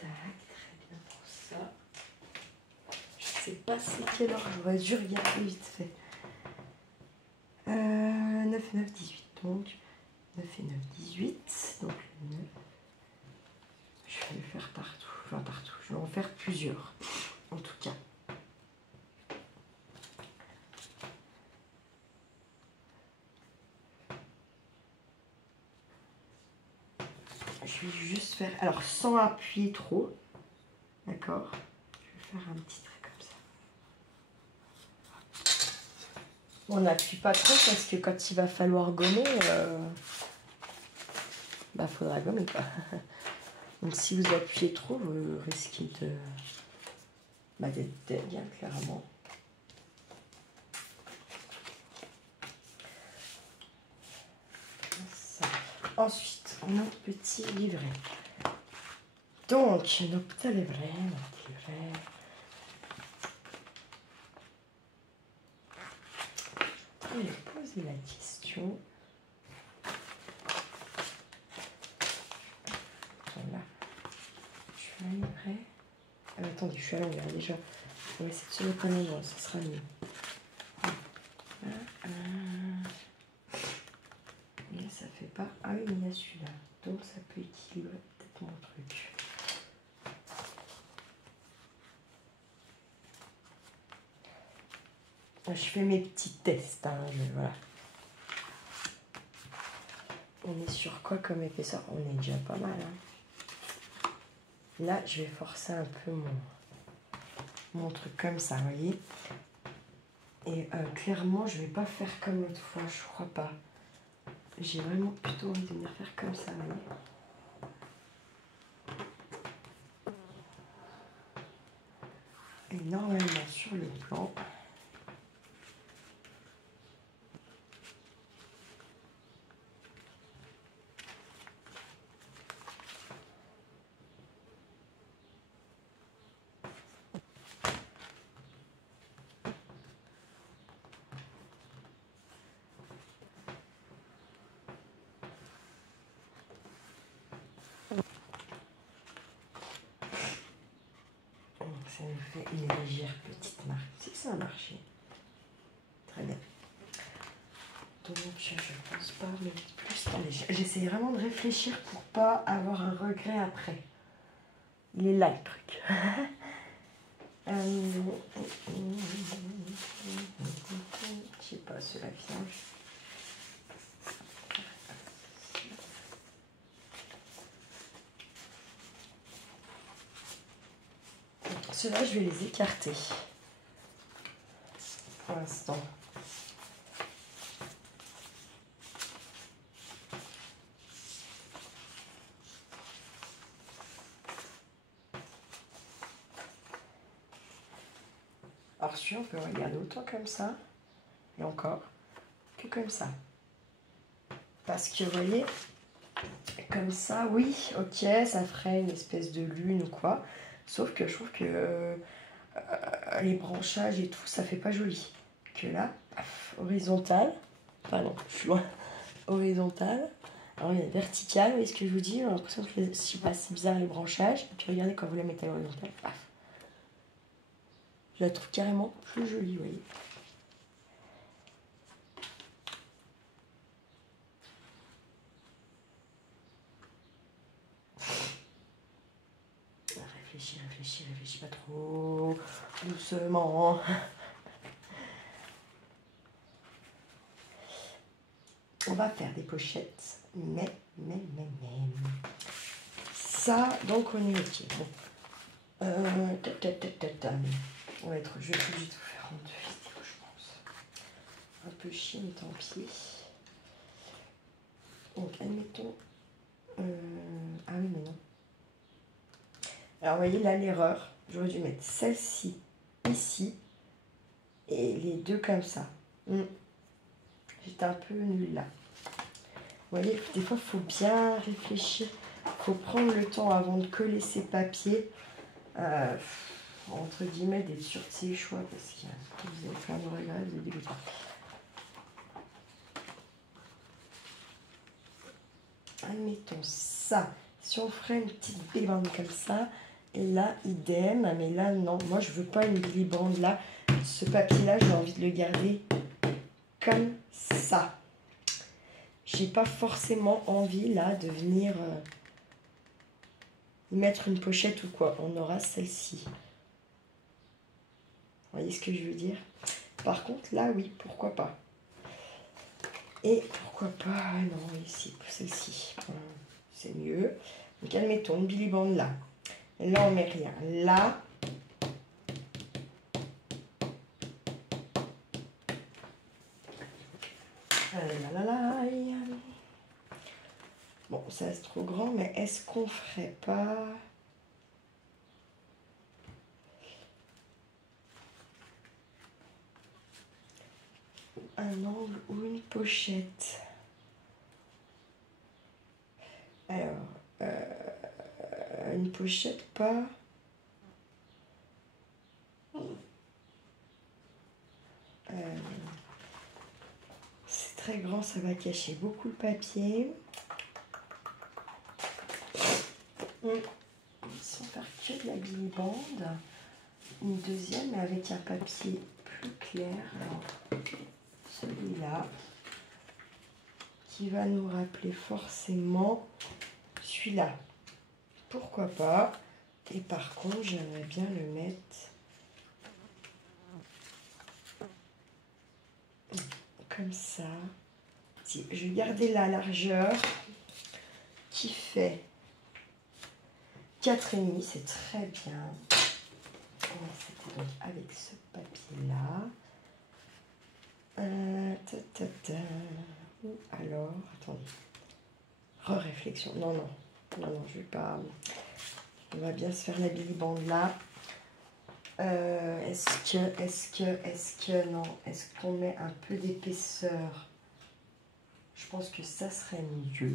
Tac, très bien pour ça. Je ne sais pas c'est quelle heure, j'aurais dû regarder vite fait. 9 et 9, 18. Donc, 9 et 9, 18. Donc, le 9. Je vais le faire partout. Enfin, partout. Je vais en faire plusieurs. En tout cas. Je vais juste faire... Alors, sans appuyer trop. D'accord? Je vais faire un petit trait comme ça. On n'appuie pas trop parce que quand il va falloir gommer, bah, faudra gommer, quoi. Donc, si vous appuyez trop, vous risquez de... bah, d'être bien clairement. Ça. Ensuite, notre petit livret. Donc, notre petit livret, Je vais poser la question. Voilà. Je suis à livret. Ah, attendez, je suis à l'envers déjà. On va essayer de se mettre en avant, ça sera mieux. Mais ça fait pas. Ah oui, il y a celui-là. Donc ça peut équilibrer peut-être mon truc. Je fais mes petits tests. Hein, voilà. On est sur quoi comme épaisseur? On est déjà pas mal. Hein. Là, je vais forcer un peu mon truc comme ça, vous voyez. Et clairement, je vais pas faire comme l'autre fois, je crois pas. J'ai vraiment plutôt envie de venir faire comme ça, vous voyez. Et normalement, sur le plan, ça me fait une légère petite marque. C'est que ça a marché. Très bien. Donc, je pense pas mettre plus. Attendez, j'essaie vraiment de réfléchir pour pas avoir un regret après. Il est là le truc. Je sais pas, cela vient. Ceux-là, je vais les écarter pour l'instant. Alors celui-là, on peut regarder autant comme ça, et encore, que comme ça. Parce que, vous voyez, comme ça, oui, ok, ça ferait une espèce de lune ou quoi. Sauf que je trouve que les branchages et tout, ça fait pas joli. Que là, paf, horizontal, pardon, je suis loin, horizontal. Alors il y a vertical, vous voyez ce que je vous dis? J'ai l'impression que je sais pas, c'est bizarre les branchages. Et puis regardez quand vous la mettez à l'horizontale, paf. Je la trouve carrément plus jolie, vous voyez. Réfléchis pas trop. Doucement. On va faire des pochettes. Mais. Ça, donc on est ok. Bon. On va être, je vais plus du tout faire en deux vidéos, je pense. Un peu chier, mais tant pis. Donc, admettons. Ah oui, mais non. Alors, vous voyez là l'erreur. J'aurais dû mettre celle-ci ici et les deux comme ça. J'étais un peu nulle là. Vous voyez, des fois, il faut bien réfléchir. Il faut prendre le temps avant de coller ses papiers. Entre guillemets, d'être sûr de ses choix parce qu'il y a vous allez faire de regrets, vous êtes dégoûtant. Admettons ça. Si on ferait une petite bébande comme ça, et là, idem, mais là, non. Moi, je veux pas une bébande là. Ce papier-là, j'ai envie de le garder comme ça. J'ai pas forcément envie, là, de venir y mettre une pochette ou quoi. On aura celle-ci. Vous voyez ce que je veux dire? Par contre, là, oui, pourquoi pas. Et pourquoi pas, non, ici, celle-ci. C'est mieux. Donc, admettons, une Billy Band là. Là, on met rien. Là. Bon, ça c'est trop grand, mais est-ce qu'on ferait pas... un angle ou une pochette? Alors, une pochette pas... c'est très grand, ça va cacher beaucoup le papier. Sans faire que de la Billy Band. Une deuxième, mais avec un papier plus clair. Alors, celui-là, qui va nous rappeler forcément celui-là. Pourquoi pas? Et par contre, j'aimerais bien le mettre comme ça. parti. Je vais garder la largeur qui fait 4,5. C'est très bien. C'était donc avec ce papier-là. Ou alors, attendez. Réflexion. Non, non. Non, non, je vais pas. On va bien se faire la bilibande là. Est-ce que, non. Est-ce qu'on met un peu d'épaisseur? Je pense que ça serait mieux.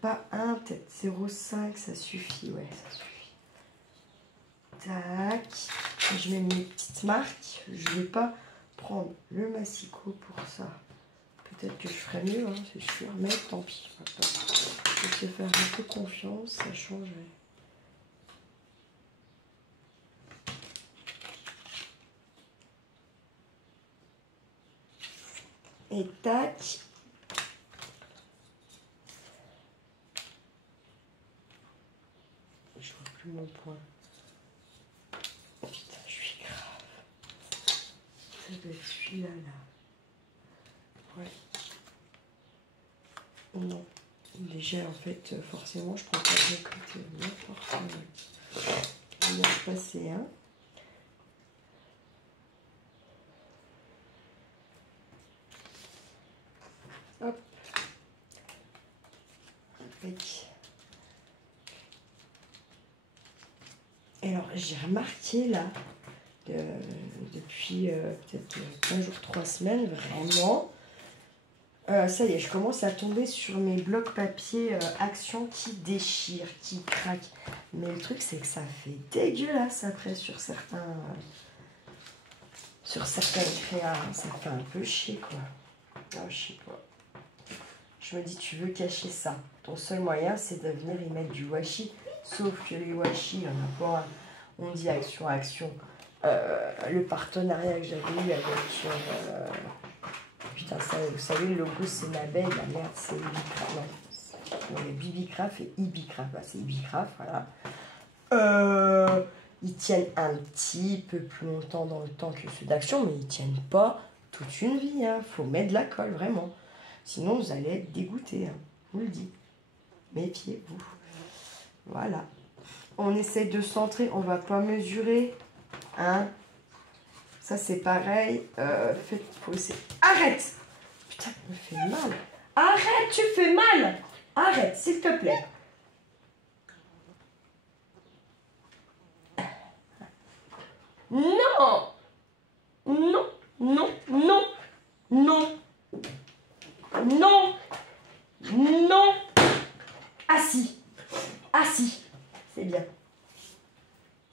Pas 1, peut-être 0,5, ça suffit. Ouais, ça suffit. Tac. Je mets mes petites marques. Je ne vais pas prendre le massicot pour ça. Peut-être que je ferais mieux, hein, c'est sûr. Mais tant pis. Il faut se faire un peu confiance, ça changerait. Et tac. Je vois plus mon point. Oh, putain, je suis grave. Ça doit être celui-là, là. Ouais. Non. Déjà, en fait, forcément, je prends pas de côté. N'importe quoi. On va se passer, hein. Hop. Avec. Et alors, j'ai remarqué, là, depuis peut-être 15 jours, 3 semaines, vraiment, ça y est, je commence à tomber sur mes blocs papier Action qui déchirent, qui craquent. Mais le truc, c'est que ça fait dégueulasse après sur certaines créas. Ça fait un peu chier, quoi. Ah, je sais pas. Je me dis, tu veux cacher ça. Ton seul moyen, c'est de venir y mettre du washi. Sauf que les washi, il n'y en a pas un. On dit Action. Le partenariat que j'avais eu avec... putain, ça, vous savez, le logo, c'est ma belle. La merde, c'est Ibicraft. Non, il y a Bibicraft et Ibicraft. Bah, c'est Ibicraft, voilà. Ils tiennent un petit peu plus longtemps dans le temps que ceux d'Action, mais ils tiennent pas toute une vie. Hein. Faut mettre de la colle, vraiment. Sinon, vous allez être dégoûtés. Hein. Je vous le dis. Méfiez-vous. Voilà. On essaie de centrer. On va pas mesurer. Hein. Ça, c'est pareil. Faut essayer. Arrête! Putain, tu me fais mal. Arrête, tu fais mal. Arrête, s'il te plaît. Non! Non, non, non, non, non, non. Assis. Assis. C'est bien.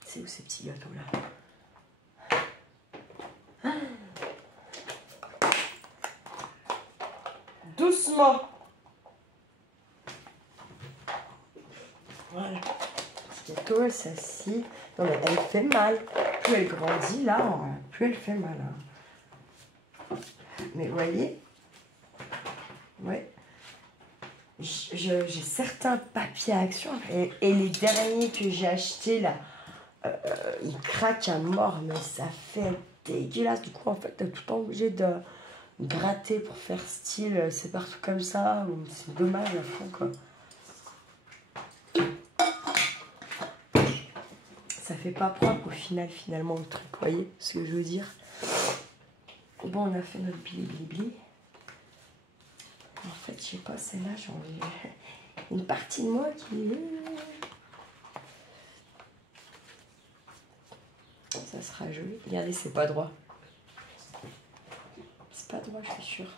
C'est où ces petits gâteaux-là? Doucement. Voilà. Ce gâteau, elle s'assit. Non, mais elle fait mal. Plus elle grandit, là, plus elle fait mal. Hein. Mais vous voyez? Ouais. J'ai certains papiers à Action. Et les derniers que j'ai achetés, là, ils craquent à mort. Mais ça fait dégueulasse. Du coup, en fait, t'es tout le temps obligé de gratter pour faire style. C'est partout comme ça. C'est dommage à fond, quoi. Ça fait pas propre au final, finalement, le truc, vous voyez ce que je veux dire. Bon, on a fait notre bili. En fait, je sais pas, celle-là, j'ai envie... Une partie de moi qui... Ça sera joli. Regardez, c'est pas droit. C'est pas droit, je suis sûre.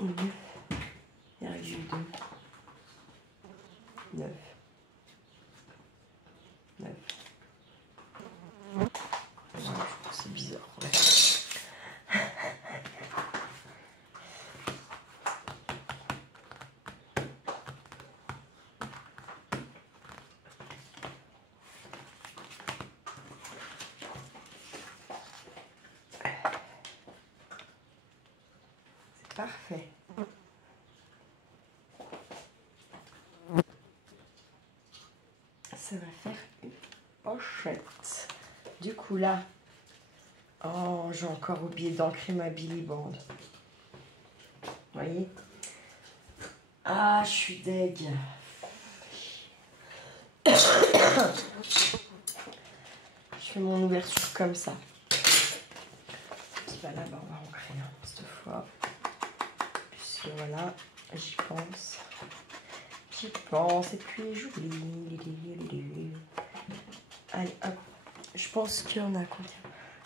Et 9,2. 9. 9. C'est bizarre. Ouais. C'est parfait. ça va faire une pochette. Du coup là, oh, j'ai encore oublié d'ancrer ma Billy Band. Vous voyez? Ah, je suis deg. Je fais mon ouverture comme ça. Puis bah, là-bas, on va ancrer cette fois. Puisque voilà, j'y pense. J'y pense et puis j'oublie. Allez, hop. Je pense qu'on a combien?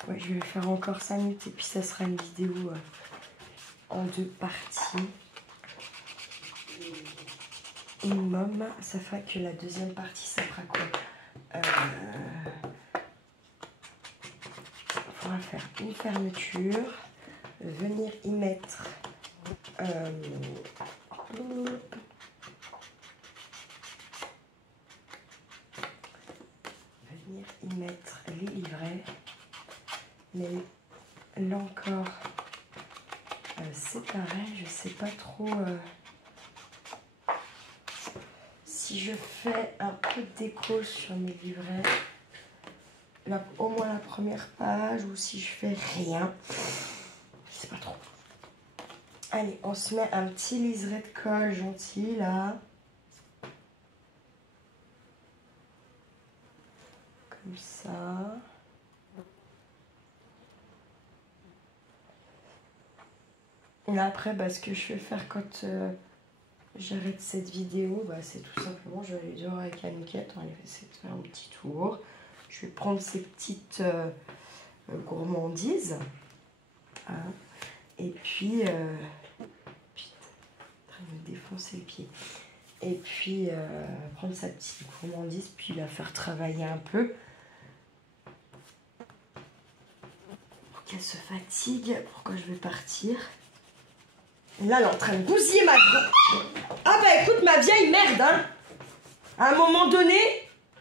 Ouais, je vais faire encore 5 minutes et puis ça sera une vidéo en 2 parties. Minimum, ça fera que la deuxième partie, ça fera quoi? Il faudra faire une fermeture, venir y mettre les livrets, mais là encore c'est pareil, je sais pas trop si je fais un peu de déco sur mes livrets, au moins la première page, ou si je fais rien, je sais pas trop. Allez, on se met un petit liseré de colle gentil là. Comme ça. Et là, après, bah, ce que je vais faire quand j'arrête cette vidéo, bah, c'est tout simplement, je vais aller dehors avec Aniquette, on va essayer de faire un petit tour. Je vais prendre ces petites gourmandises. Hein. Et puis, putain, en train de me défoncer le pied. Et puis, prendre sa petite gourmandise, puis la faire travailler un peu. Pour qu'elle se fatigue, pourquoi je vais partir. Et là, elle est en train de bousiller ma... Ah bah écoute, ma vieille merde, hein. À un moment donné,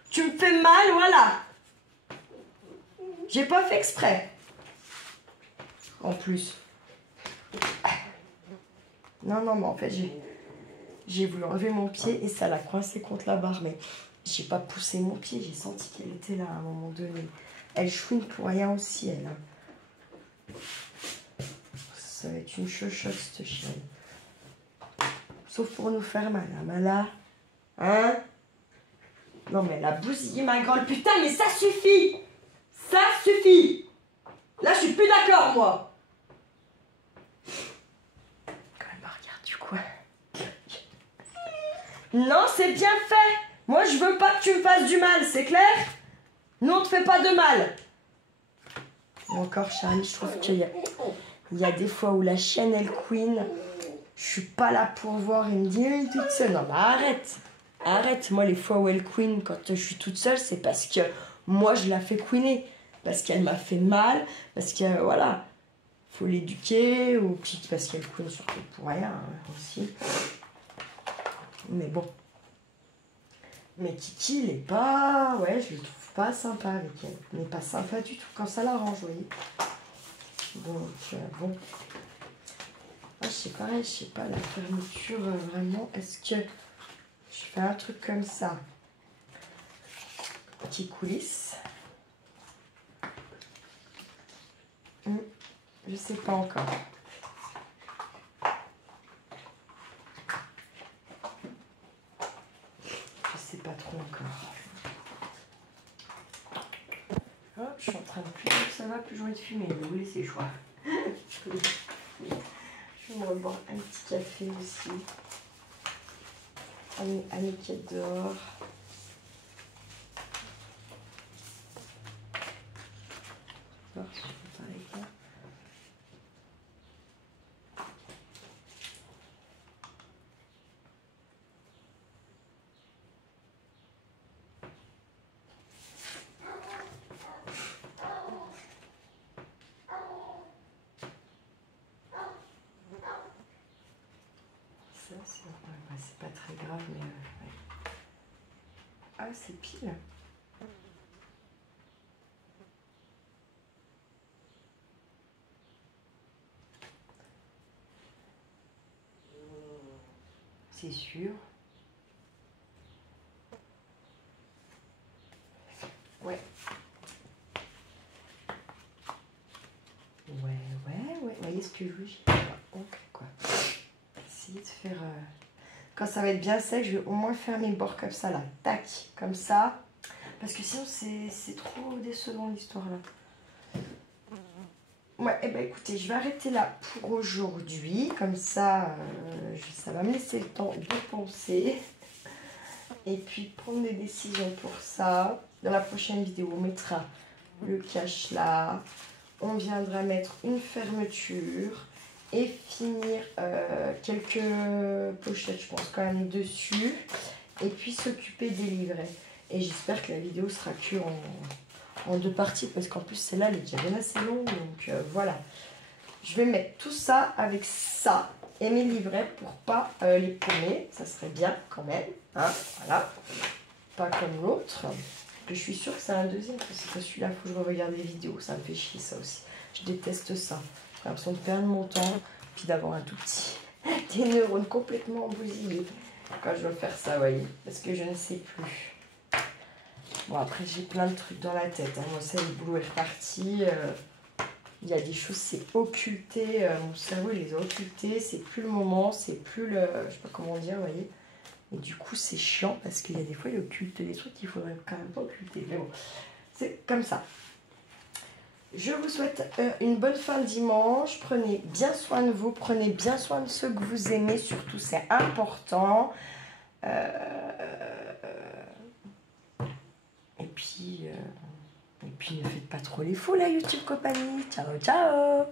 tu me fais mal, voilà. J'ai pas fait exprès. En plus. Non, non, mais en fait, j'ai voulu enlever mon pied et ça l'a coincé contre la barre. Mais j'ai pas poussé mon pied, j'ai senti qu'elle était là à un moment donné. Elle chouine pour rien aussi, elle. Hein. Ça va être une chochotte, cette chienne. Sauf pour nous faire mal, hein, Mala. Hein? Non, mais elle a bousillé ma grande. Putain, mais ça suffit! Ça suffit! Là, je suis plus d'accord, moi. Quand elle me regarde du coin. Non, c'est bien fait. Moi, je veux pas que tu me fasses du mal, c'est clair? Nous, on te fait pas de mal. Et encore, Charlie, je trouve qu'il y a des fois où la chienne, elle queen. Je suis pas là pour voir et me dire toute seule. Non, mais arrête. Arrête. Moi, les fois où elle queen, quand je suis toute seule, c'est parce que moi, je la fais queener. Parce qu'elle m'a fait mal. Parce que, voilà. Faut l'éduquer. Ou puis parce qu'elle queen surtout pour rien, hein, aussi. Mais bon. Mais Kiki, il est pas... Ouais, je le trouve pas sympa avec elle. Il n'est pas sympa du tout quand ça l'arrange, vous voyez. Donc, bon. Ah, je sais pareil, je sais pas, la fermeture, vraiment, est-ce que je fais un truc comme ça? Qui coulisse. Je sais pas encore. Je sais pas trop encore. Hop, je suis en train de... Plus ça va, plus j'ai envie de fumer. Vous voulez, c'est choix. Je vais me reboire un petit café aussi. Aniquette dehors. Alors, je vais parler avec elle. C'est pas très grave, mais... Ouais. Ah, c'est pile. C'est sûr. Ouais. Ouais. Vous voyez ce que je veux? Ok, quoi. Essayer de faire... Quand ça va être bien sec, je vais au moins faire mes bords comme ça, là. Tac, comme ça. Parce que sinon, c'est trop décevant, l'histoire-là. Ouais, et ben écoutez, je vais arrêter là pour aujourd'hui. Comme ça, ça va me laisser le temps de penser. Et puis, prendre des décisions pour ça. Dans la prochaine vidéo, on mettra le cache là. On viendra mettre une fermeture. Et finir quelques pochettes, je pense, quand même dessus. Et puis s'occuper des livrets. Et j'espère que la vidéo sera que en 2 parties. Parce qu'en plus, celle-là, elle est déjà bien assez longue. Donc voilà. Je vais mettre tout ça avec ça. Et mes livrets pour pas les paumer. Ça serait bien quand même. Hein, voilà. Pas comme l'autre. Je suis sûre que c'est un deuxième. C'est pas celui-là. Il faut que je regarde les vidéos. Ça me fait chier ça aussi. Je déteste ça. J'ai l'impression de perdre mon temps, puis d'avoir un tout petit, des neurones complètement bousillés quand je veux faire ça, vous voyez, parce que je ne sais plus. Bon, après, j'ai plein de trucs dans la tête. Hein. Moi, ça, le boulot est reparti. Il y a des choses, c'est occulté. Mon cerveau, il les a occultées. C'est plus le moment, c'est plus le... Je sais pas comment dire, vous voyez. Et du coup, c'est chiant, parce qu'il y a des fois, il occulte des trucs qu'il faudrait quand même pas occulter. Mais bon, c'est comme ça. Je vous souhaite une bonne fin de dimanche. Prenez bien soin de vous. Prenez bien soin de ceux que vous aimez. Surtout, c'est important. Et puis, ne faites pas trop les fous, la YouTube compagnie. Ciao, ciao!